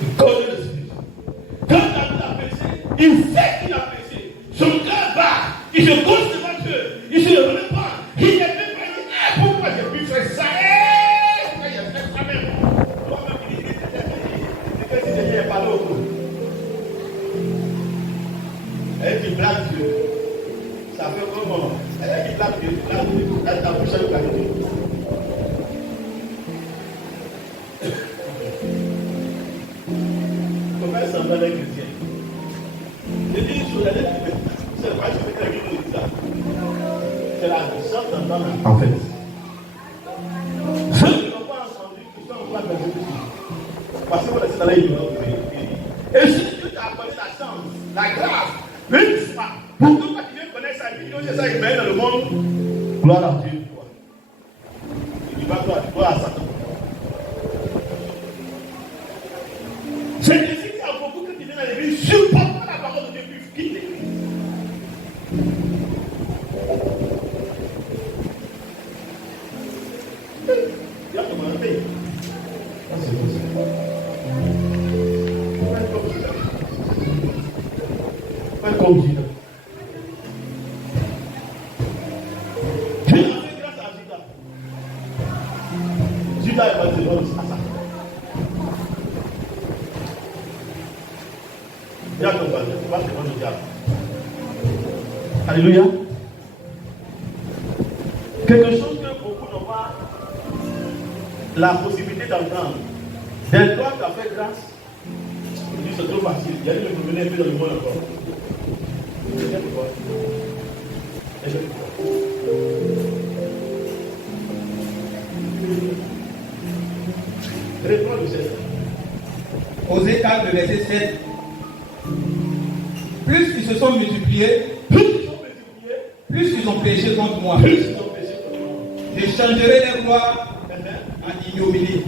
Il connaît le spirituel. Quand David a péché, il sait qu'il a péché. Son cœur bat. Il se couche devant Dieu. Il se reprend. Il est même pas dit, pourquoi j'ai pu faire ça? Pourquoi j'ai fait ça même? Toi-même, il dit, c'est que si je n'ai pas l'autre. Elle dit, blague Dieu. Ça fait comment? Elle dit, blague Dieu. Elle t'a poussé le blague Dieu. Comment ça va les chrétiens? Je dis une chose, c'est pas je fais quelqu'un qui dit ça. C'est la puissance d'entendre en fait. Ceux qui n'ont pas entendu, qui sont en train de Jésus. Parce que vous êtes dans les et si Dieu t'a accordé la chance, la grâce, une foi, pour que quand tu viens connaître sa vie, c'est ça qui met dans le monde, gloire à Dieu. Il va gloire à Satan. C'est ici qu'il y a beaucoup qui viennent dans l'église, supportent pas la parole de Dieu, puis quittent l'église. Il y a commenté. C'est comme ça. Pas comme Judas. Dieu a fait grâce à Judas. Judas est passé dans le Satan. Il y a comme ça. Tu vas te prendre le diable. Alléluia. Quelque chose que beaucoup n'ont pas la possibilité d'entendre. Dès toi, tu as fait grâce. Je dis c'est trop facile. Il y a des gens qui venaient un peu dans le monde encore. Réponds le 7. Osée 4, le verset 7. Plus ils se sont multipliés, plus ils ont péché contre moi. Je changerai leur gloire en ignominie.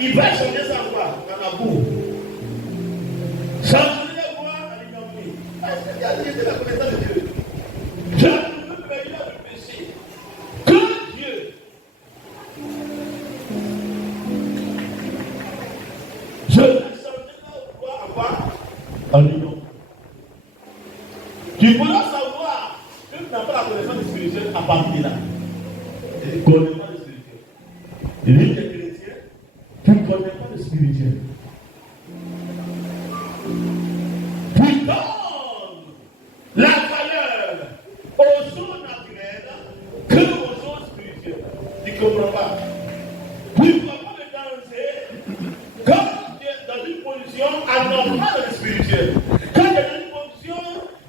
Il va changer sa voix dans la boue. Changer la voix en ignominie. Parce qu'il y a la connaissance de Dieu. Je ne veux pas le péché. Que Dieu. Je vais changer la voix en quoi? En ignominie. Tu pourras savoir que tu n'as pas la connaissance spirituelle à partir de là. Tu ne connais pas le spirituel. Il dit que les chrétiens, tu ne connais pas le spirituel. Tu donnes la valeur aux choses naturelles que aux choses spirituelles. Tu ne comprends pas. Tu ne peux pas me danser quand tu es dans une position anormale dans le spirituel. Quand tu es dans une position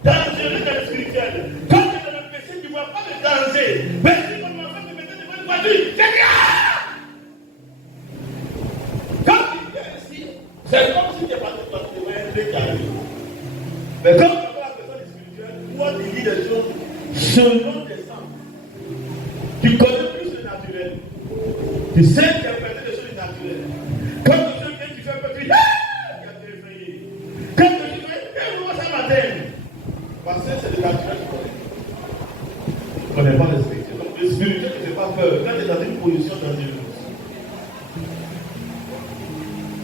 dangereuse dans le spirituel. Quand tu es dans le péché, tu ne vois pas le danger. Mais si ton enfant te mettait devant une voiture, c'est bien. Quand tu viens ici, c'est comme si tu es passé par le moyen qui arrive. Mais quand tu vois la personne spirituelle, toi tu dis des choses selon tes sens. Tu connais plus le naturel. Tu sais interpréter des choses naturelles. Quand tu sais que tu fais un peu, tu dis tu as effrayé. Quand tu fais moi ça m'attend. Parce que c'est le naturel que tu connais. Tu ne connais pas le spirituel. Donc le spirituel ne fait pas peur. Quand tu es dans une position dangereuse.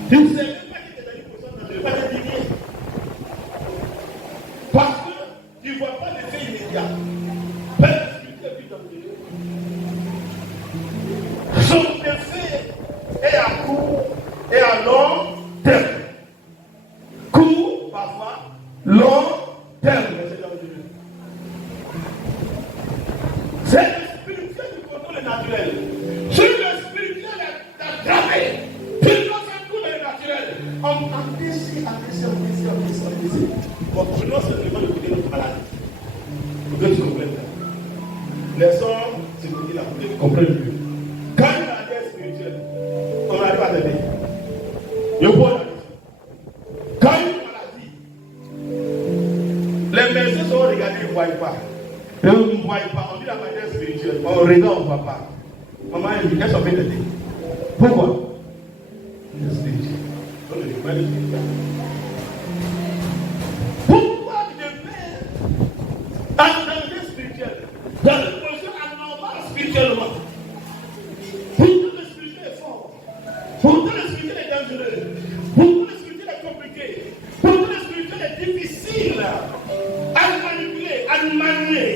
Tu ne sais même pas que tu es dans une position dangereuse. Pas t'indigner. qu'il y a. Père spirituel plus dangereux. Son effet est à court et à long terme. Court, parfois, long terme. C'est le spirituel qui contrôle le naturel. Si le spirituel est attrapé, puis l'on s'en tout le naturel. On décide. Bon, prenons simplement le côté de notre maladie. Pour que tu comprennes. Les hommes, c'est pour dire la côté, comprennent mieux. Quand il y a la guerre spirituelle, on n'arrive pas à t'aider. Je vois la question. Quand il y a une maladie, les médecins sont regardés, ils ne voient pas. Et on ne voit pas, on dit la manière spirituelle, on regarde, on ne voit pas. Maman, elle dit, qu'est-ce qu'on fait t'aider? Pourquoi? C'est spirituel. On ne dit pas le spirituel. Pourquoi tu te mets en danger spirituel? Dans une position anormale spirituellement. Pourtant le spirituel est fort. Pourtant le spirituel est dangereux. Pourtant le spirituel est compliqué. Pourtant le spirituel est difficile à manipuler, à manier.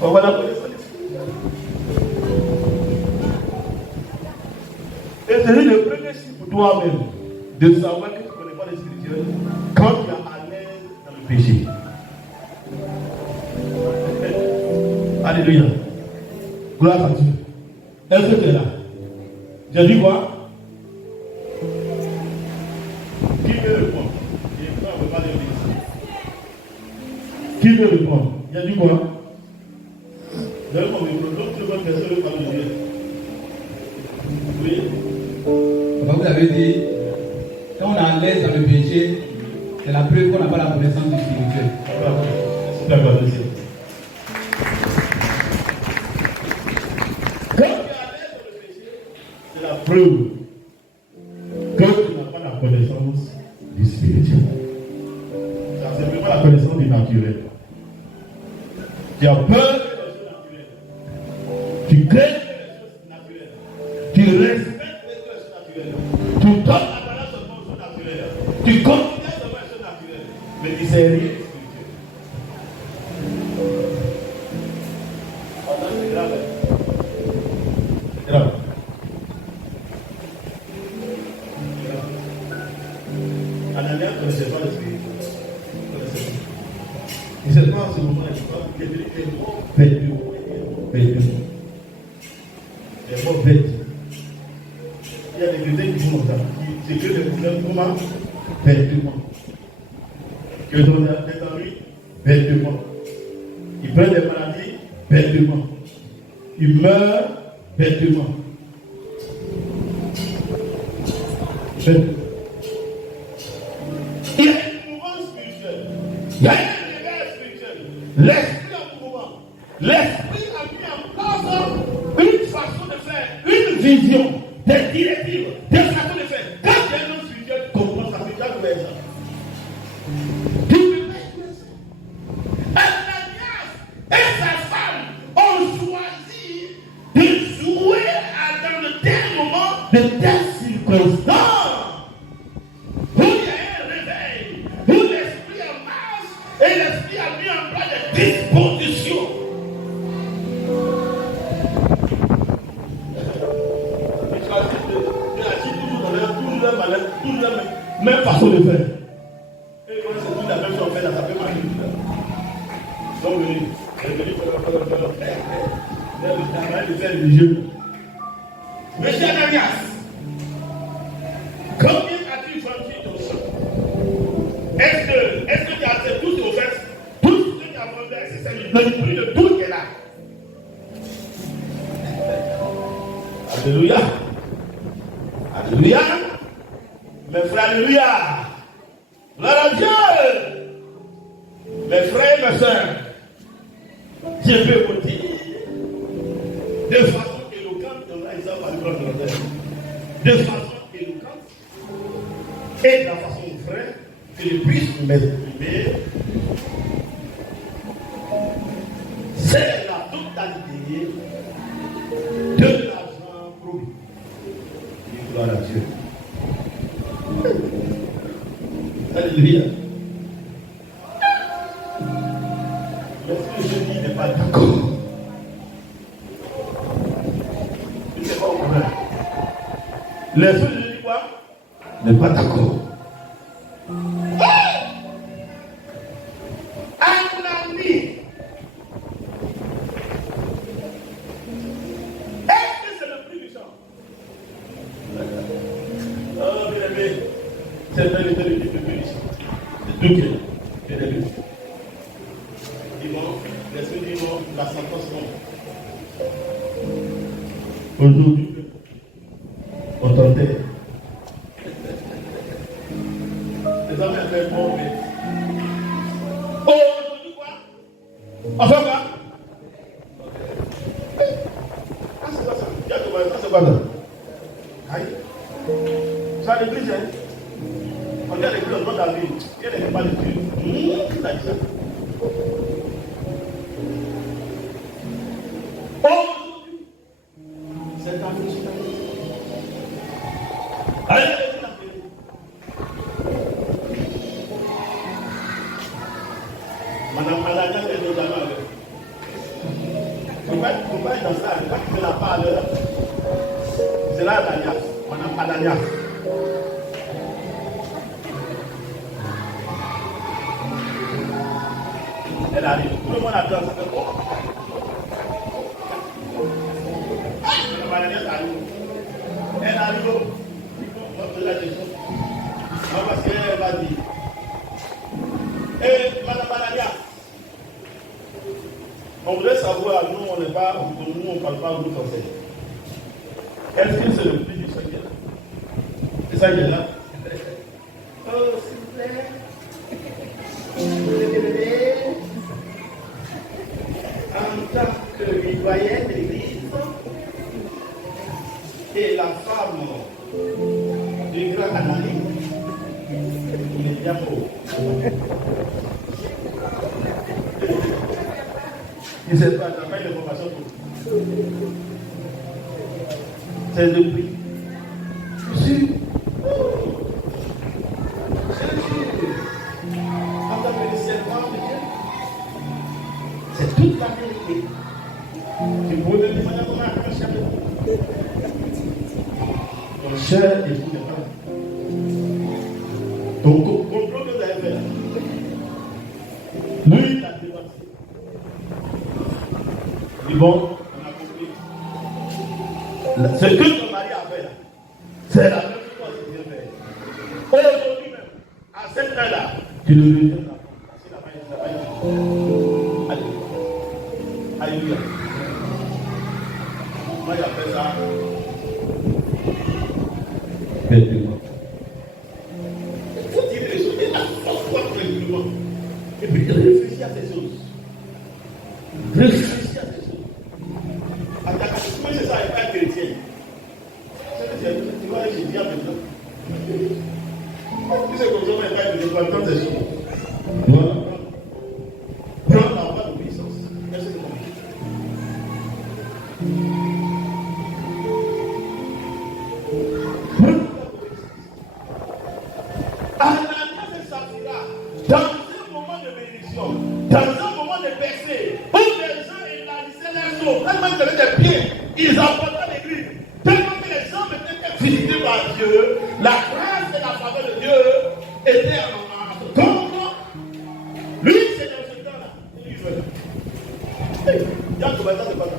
On va la connaître. Et c'est le premier signe pour toi-même de savoir que tu ne connais pas le spirituel quand tu es à l'aise dans le péché. Alléluia. Gloire à Dieu. Est-ce que tu es là? J'ai dit quoi? Qui veut répondre? Qui veut répondre? J'ai dit quoi? J'ai dit quoi? D'autres bonnes personnes veulent parler de Dieu. Oui. Vous avez dit, quand on est à l'aise dans le péché, c'est la preuve qu'on n'a pas la connaissance du spirituel. D'accord, monsieur. Quand tu es à l'aise dans le péché, c'est la preuve que tu n'as pas la connaissance du spirituel. Ça, c'est vraiment la connaissance du naturel. Tu as peur des choses naturelles. Tu crains les choses naturelles. Tu respectes les choses naturelles. Tu donnes la valeur seulement aux choses naturelles. Tu considères seulement les choses naturelles. Mais tu ne sais rien spirituel. C'est grave. C'est grave. Anania ne connaissait pas le spirituel. Il ne sait pas en ce moment, il est mort bêtement. Les morts bêtes. Il y a des chrétiens qui font ça. Qui s'écrivent des problèmes comment? Bêtement. Ils ont des ennuis bêtement. Ils prennent des maladies bêtement. Ils meurent bêtement. Bêtement. Il y a une mouvement spirituel. Il y a un réveil spirituel. L'esprit en mouvement. L'esprit a mis en place une façon de faire, une vision, des directives, des façons de faire. Quand tu es un homme spirituel, tu comprends ça, c'est déjà le ça. Tu peux pas ça. Ananias et sa femme ont choisi de jouer dans de tels moments, de telles circonstances. Où il y a un réveil, où l'esprit en marche et l'esprit a mis en place des dispositions. Toujours la même façon de faire. Et quand c'est toute la même chose, on fait, ça peut marcher. Donc, venez faire le faire religieux. Monsieur Ananias, combien as-tu franchi ton sang? Est-ce que tu as fait toutes tes offenses? Tout ce que tu as vendu, c'est le prix de tout qui est là. Alléluia. Alléluia. Mes frères, alléluia. Gloire à Dieu. Mes frères et mes soeurs, je peux vous dire de façon éloquente, de façon éloquente et de la façon vraie que je puisse m'exprimer. C'est la totalité de l'argent promis. Gloire à Dieu. Alléluia. L'esprit de Dieu dit quoi? N'est pas d'accord. Anani. Est-ce que c'est le plus méchant? Oh, bien aimé, c'est le plus méchant. C'est tout qui est le plus. Dis-moi, l'esprit dit non, la sentence non. Aujourd'hui, on tentait. Les hommes étaient bons, mais. Oh, aujourd'hui quoi? On fait quoi? Ah, c'est pas ça. Il y a de quoi, ça, c'est pas ça. Aïe. Ça a l'église, hein? On dit à l'église, on demande à lui. Il y a des pas de Dieu. Qui t'a dit ça? Aujourd'hui, c'est un peu. Allez, Madame Malania, c'est nos amis. Pourquoi être dans ça? Pourquoi tu ne l'as pas à l'heure? C'est là la Malania. Madame Malania. Elle arrive. Tout le monde attend. Ça fait quoi? Madame Malania arrive. Elle arrive. On va la question. Parce qu'elle va dire. Et Madame Malania, on voudrait savoir, nous on n'est pas, nous on ne parle pas vous français. Est-ce que c'est le plus du ça qui est là? C'est ça qui est là? Oh, s'il vous plaît. En tant que citoyen de l'Église et la femme du grand analyste, il est bien beau. Il ne sait pas, il n'a pas une information pour vous. C'est le prix. Jésus. En tant que servant de Dieu, c'est toute la vérité. Tu peux me demander comment un cher époux. Ton cher époux n'est pas. Donc, complot que vous avez fait là. Lui, il a dépassé. Et bon, on a compris. Ce que ton mari a fait là, c'est la même chose que Dieu fait. Aujourd'hui même, à cette heure-là, tu le rejettes la femme. S'il n'a pas été. Alléluia. Alléluia. Moi, j'appelle ça. Perdez-moi. Il faut dire les choses à chaque fois tranquillement. Et puis réfléchis à ces choses. Réfléchis à ces choses. Mais c'est ça, il n'est pas chrétien. Tu vois, j'ai dit à maintenant. Tu sais comme ça, il n'est pas chrétien, tu vas entendre ces choses. Voilà. Prends la voie d'obéissance. Merci de comprendre. Ananias et Saphira, dans un moment de bénédiction, dans un moment de percée, où les gens élargissaient leurs eaux, tellement qu'ils avaient des pieds, ils apportaient l'église, tellement que les gens étaient visités par Dieu, la grâce et la faveur de Dieu étaient en compte. Lui, c'est dans ce temps-là. Il jouait. Il y a tout ça, c'est pas ça.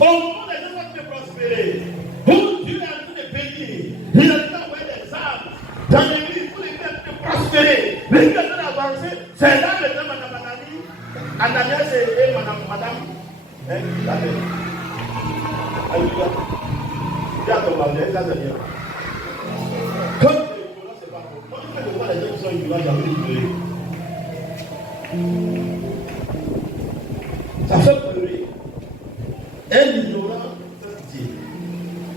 Au moment des gens vont prospérer, où Dieu a tout de bénir, il a tout envoyé des âmes dans l'église pour les faire prospérer. L'église a avancé, c'est là le temps Madame Ananias et Madame. Alléluia. Dis à ton mari, ça c'est bien. Comme les ignorants, c'est pas bon. Moi, je vois les gens qui sont ignorants, j'ai envie de pleurer. Ça fait pleurer. Un ignorant, ça se dit.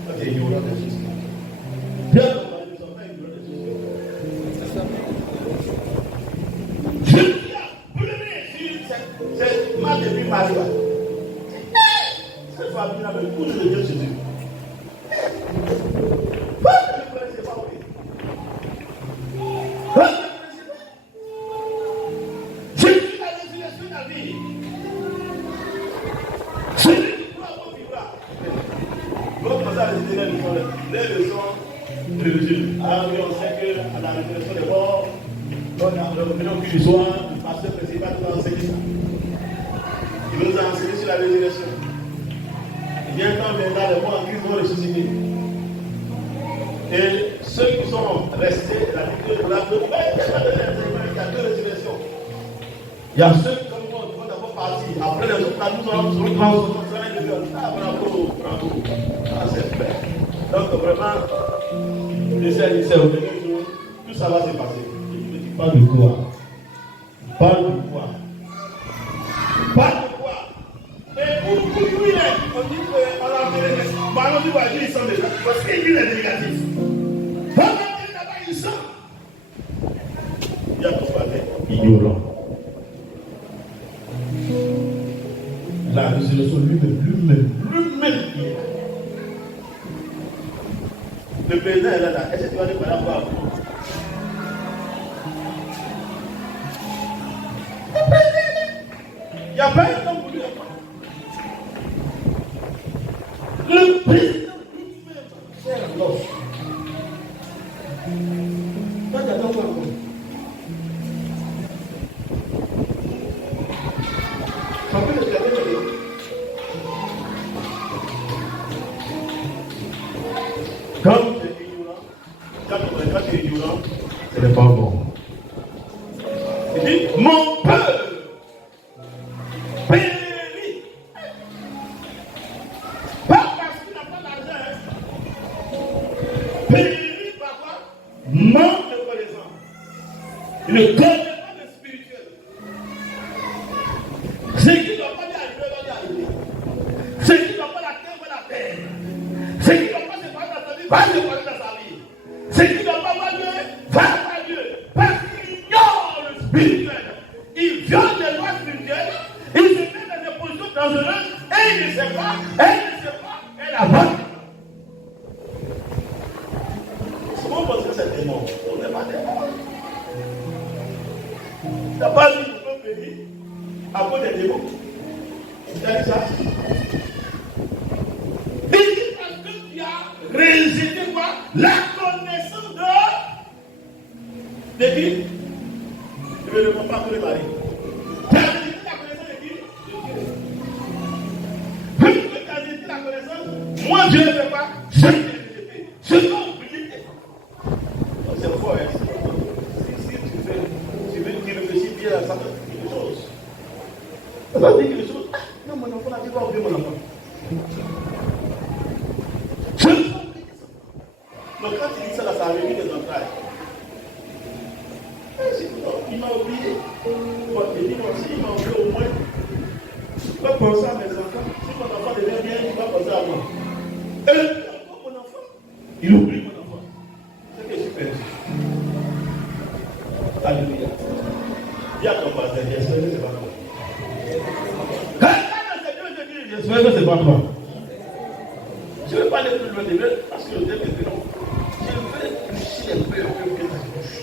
Ça c'est ignorant des choses. Dis à ton mari, ne sont pas ignorants des choses. Je dis à pleurer sur cette mal de vie Marie. Cette famille là, le couche de Dieu Jésus. Jésus a révélé résurrection des morts, on a revenu au culte du soir, le pasteur principal nous a enseigné ça. Il nous a enseigné sur la résurrection. Il y a un temps viendra, les morts en Christ vont ressusciter. Et ceux qui sont restés, la Bible de la il y a deux résurrections. Il y a ceux qui vont d'abord partir. Après les autres, nous serons transformés de Dieu. Ah, bravo, bravo. Ah, c'est fait. Donc vraiment, le Seigneur, au dernier jour, tout ça va se passer. Il ne dit pas de quoi. Parle de quoi. Parle de quoi. Et pour lui, on dit qu'on a fait les gens. On dit qu'ils sont déjà. Parce qu'il est négatif. Là-bas, ils sont. Il y a tout parler ignorant. La résurrection lui-même. Le président est là. Est-ce que tu vas dire par rapport à vous? Le président, il n'y a pas un temps pour lui. Le président lui-même, c'est l'offre. Toi, tu attends quoi? Ça peut le garder. Quand tu es ignorant, ce n'est pas bon. Il dit, mon peuple périt. Pas parce qu'il n'a pas d'argent. Périt par quoi? Manque de connaissance. Il ne connaît pas le spirituel. Ce qui ne doit pas y arriver, va y arriver. Ce qui ne doit pas la terre, va la terre. Ce qui ne doit pas se passer dans sa vie, va se passer dans sa vie. Ce qui ne doit pas voir Dieu, va voir Dieu. Parce qu'il ignore le spirituel. Il viole les lois spirituelles. Il se met dans des positions dangereuses. Et il ne sait pas. Elle avance. C'est bon parce que c'est démon. On n'est pas démon. Tu n'as pas dit que ton pays à cause des démons. Tu as dit ça? Il dit parce que tu as rejeté quoi? La connaissance de qui? Je ne réponds pas à tous les maris. Tu as rejeté la connaissance de qui? De Dieu. Puisque tu as rejeté la connaissance, moi je ne fais pas. Je l'ai rejeté. Je l'ai oublié. C'est fort, hein? Si tu réfléchis bien à ça, ça dit quelque chose. Ça dit quelque chose. Non, mon enfant n'a pas oublié mon enfant. Je ne sais pas. Donc quand il dit ça, ça a réuni des entrailles. Il m'a oublié. Il m'a oublié au moins. Il va penser à mes enfants. Si mon enfant devient bien, il va penser à moi. Et encore mon enfant. Il oublie mon enfant. C'est que je suis perdu. Alléluia. Dis à ton pasteur, j'espère que c'est pas toi. J'espère que c'est pas toi. Je ne vais pas aller plus loin de lui parce que le thème est long. Je vais toucher un peu que ta bouche.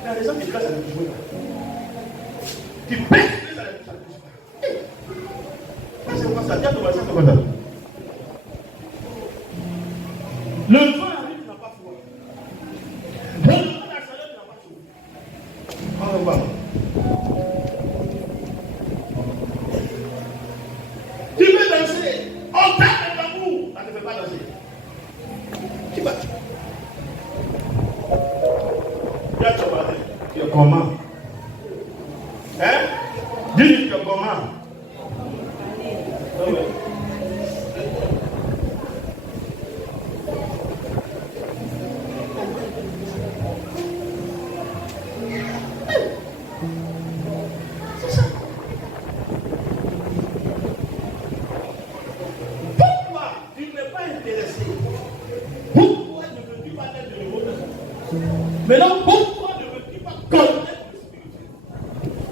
Il y a des gens qui cassent la bouche. Tu pèses la bouche. C'est quoi ça? Dis à ton voisin, c'est quoi ça? Le vent arrive, tu n'as pas froid. Le vent de la chaleur, tu n'as pas chaud. On va voir. Tu veux danser? On tape le tambour. Ça ne fait pas danser. Tu vas. Dis à ton voisin, tu es comment? Hein? Dis-lui, tu es comment? Oui. C'est ça. Pourquoi tu n'es pas intéressé? Pourquoi ne veux-tu pas être de nouveau dans? Maintenant, pourquoi ne veux-tu pas connaître le spirituel?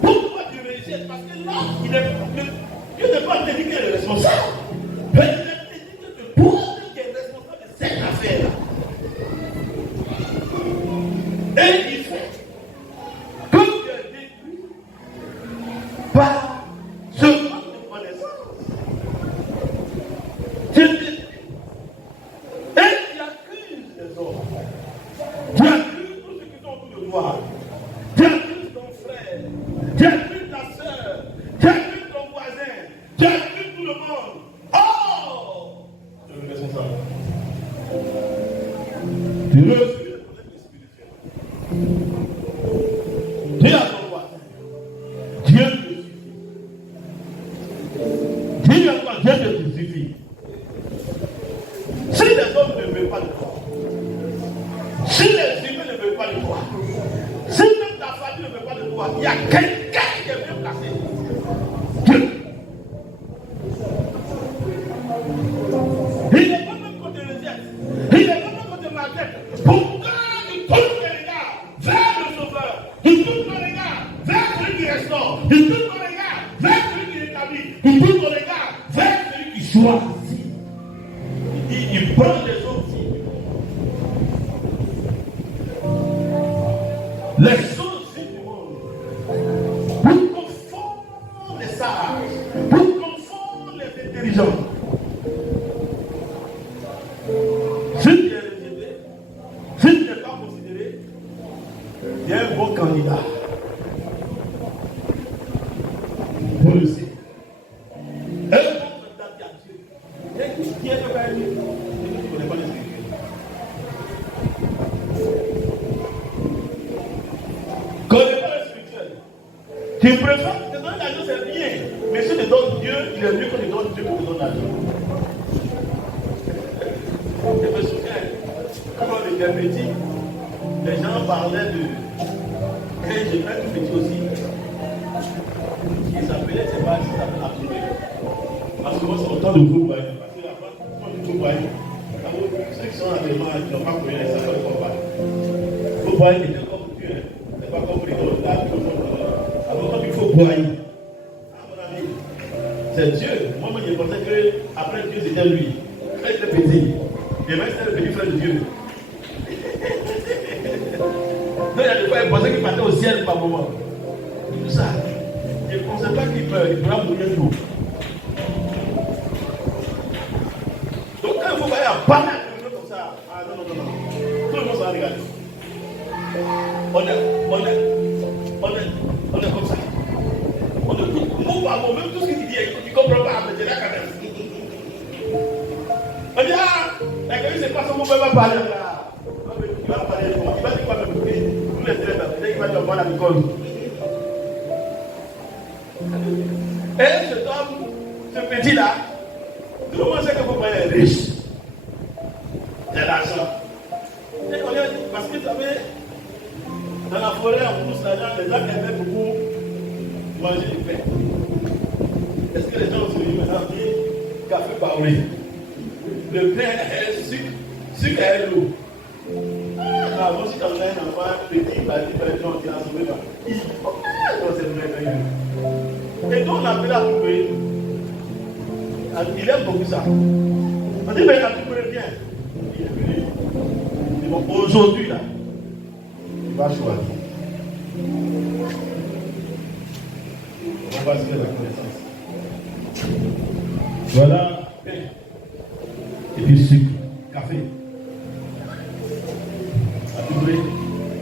Pourquoi tu rejettes? Parce que là, Dieu n'est pas te dire qu'il est responsable. Mais il est te dit que c'est toi qui es responsable de cette affaire-là. Et il fait que tu es détruit par ce manque de connaissance. Tu es détruit. Et tu accuses les autres. Tu accuses tous ceux qui sont autour toi. Tu accuses ton frère. Tu accuses ta soeur. Tu accuses ton voisin. Tu accuses tout le monde. Oh! Tu es responsable. Tu reçois le problème spirituel. Dis à ton voisin. Dieu te suffit. Dis à toi, Dieu te suffit. Si les hommes ne veulent pas de toi, si les humains ne veulent pas de toi, si même ta famille ne veut pas de toi, il y a quelqu'un qui est bien placé. Dieu. Il n'est pas même côté de Jesse. Il n'est pas même côté de ma tête. Pourquoi il tourne les regards vers le Sauveur? Il tourne les regards vers celui qui restaure. Il tourne les regards vers celui qui établit. Il tourne les regards vers celui qui choisit. Il prend les autres filles. Les choses du monde pour confondre les sages, pour confondre les intelligents. Si tu es rejeté, si tu n'es pas considéré, il y a un bon candidat. Vous le savez. Un bon candidat qui a Dieu. Qui est le père? Tu ne connais pas les Écritures. Connais pas le spirituel. Tu préfères te donner l'argent, c'est bien. Mais si tu donnes Dieu, il est mieux que tu donnes Dieu que tu donnes l'argent. Je me souviens, quand on était petit, les gens parlaient de. Quand j'étais petit aussi, il s'appelait, c'est pas, il s'appelait Abdoulé. Parce que moi, c'est autant de groupes. Parce que la fois, quand du groupe, ceux qui sont à l'élément, ils n'ont pas connu les savants de combat. Vous voyez, il était comme Dieu, c'est pas comme les autres, là, tout le monde. Alors, quand il faut boire, à mon avis, c'est Dieu. Moi, je pensais qu'après Dieu, c'était lui. Quand il était petit, et même c'était le petit frère de Dieu. Donc, il y a des fois, il pensait qu'il partait au ciel par moment. Tout ça, je ne pensais pas qu'il meurt, il pourra mourir de l'eau. Donc, quand il faut aller à Bana, comme ça, ah non, tout le monde s'en regarde. On est comme ça. On ne comprend pas, même tout ce qu'il dit, il ne comprend pas, mais c'est là quand même. On dit, ah, la gueule, c'est pas ça, on ne peut pas parler là. Il va parler, il va dire quoi même, tous les élèves, il va dire, on va à l'école. Et cet homme, ce petit là, tout le monde sait que vous est riche. Il y a l'argent. Et on dit, parce que vous savez, dans la forêt, on pousse l'argent, les gens aimaient beaucoup manger du pain. Est-ce que les gens se disent maintenant, café parlé? Le pain est sucre est l'eau. Avant, si tu as un enfant petit, il va dire, non, tu as sauvé là. Il dit, oh, c'est merveilleux. Et donc, on appelle à trouver. Il aime beaucoup ça. On dit, mais il a trouvé bien. Il est venu. Bon, aujourd'hui, là, il va choisir. On va se faire la connaissance. Voilà, pain. Et puis sucre, café.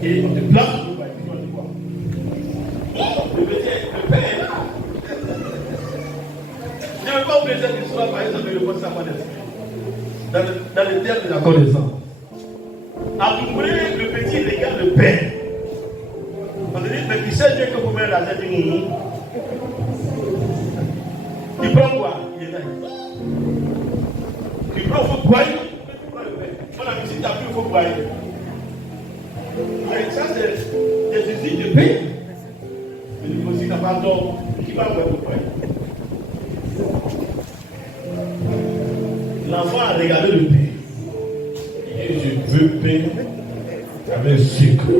Et on te place le pain, tu vas le voir. Le pain est là. Je ne veux pas oublier cette histoire, par exemple, le mot d'esprit. Dans le terme de la connaissance. À tout près, le petit regarde le pain. On te dit, mais tu sais bien que vous mettez l'argent du moumou. Tu prends quoi? Il est là. Tu prends, il faut boire. Tu prends le pain. On a dit, si tu as plus, il faut boire. Mais ça, c'est des usines de pain. Mais il faut aussi n'a pas d'or qui va boire le pain. L'enfant a regardé le pain. Et je veux pain avec sucre.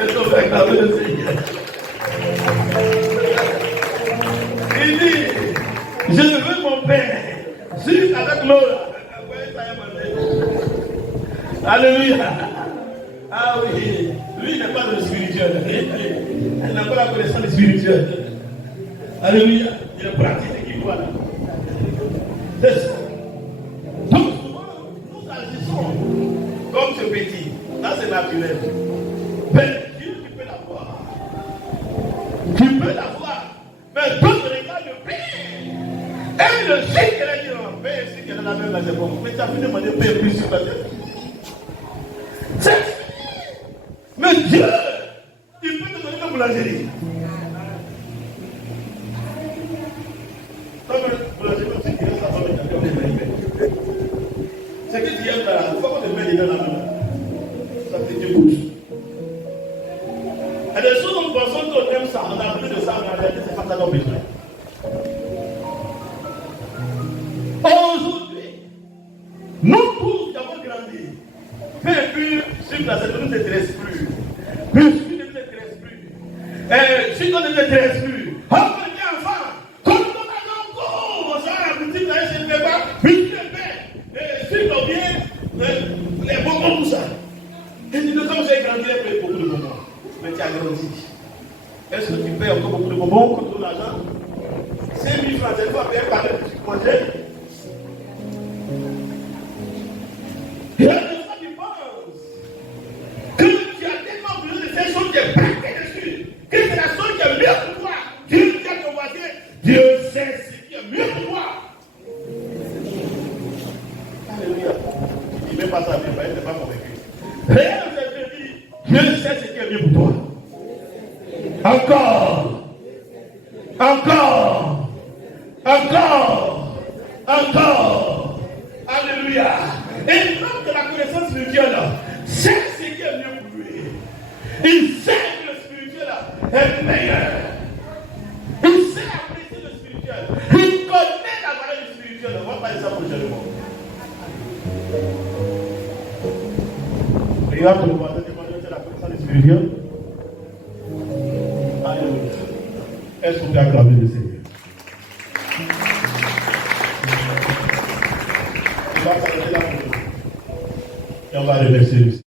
Est-ce qu'on va acclamer le Seigneur? Il dit, je veux mon pain. Sucre avec l'eau. Alléluia. Ah oui. Lui, il n'a pas de spirituel. Il n'a pas la connaissance spirituelle. Alléluia. Il est pratique et qui voit là. C'est ça. Donc, souvent, nous agissons comme ce petit. Là, c'est naturel. spirituelle. Mais Dieu, tu peux l'avoir. Tu peux l'avoir. Mais d'autres regardent le pain. Et le sait qu'elle a dit, non, pain, c'est qu'elle a la même, là, c'est bon. Mais tu as pu demander pain plus sur la tête. C'est fini. Mais Dieu, il peut te donner la boulangerie. C'est que tu aimes là, il faut qu'on te mette dedans la main. Ça te dégoûte. Et des choses dont nous pensons qu'on aime ça, on a appris de ça, mais en réalité, c'est pas ça nos besoins. Aujourd'hui, nous tous qui avons grandi, mais puis, sur la scène, nous ne t'intéresse plus. Puis, ne nous intéresse plus. Et si on ne t'intéresse plus, on peut dire enfant, comme on a encore, on s'en a petit, je ne sais pas, puis tu le fais. Et si on vient, les bonbons, tout ça. Et nous sommes grandi, il paye beaucoup de bonbons. Mais tu as grandi. Est-ce que tu payes encore beaucoup de bonbons contre l'argent? 5 000 francs, tu vas payer par le petit projet. Il y a des gens qui pensent que tu as tellement besoin de ces choses qui est braqué dessus, que c'est la chose qui est mieux pour toi. Dieu dit à ton voisin, Dieu sait ce qui est mieux pour toi. Alléluia. Il ne met pas ça, il n'est pas convaincu. Rien ne fait dire, Dieu sait ce qui est mieux pour toi. Encore. Encore. Encore. Encore. Alléluia. Et l'homme de la connaissance spirituelle sait ce qui est mieux pour lui. Il sait que le spirituel est meilleur. Il sait apprécier le spirituel. Il connaît la valeur du spirituel. On va parler ça prochainement. Regarde le voisin, demande-lui la connaissance du spirituel. Alléluia. Est-ce qu'on peut acclamer le Seigneur? On va s'arrêter là pour nous. Et on va remercier le Seigneur.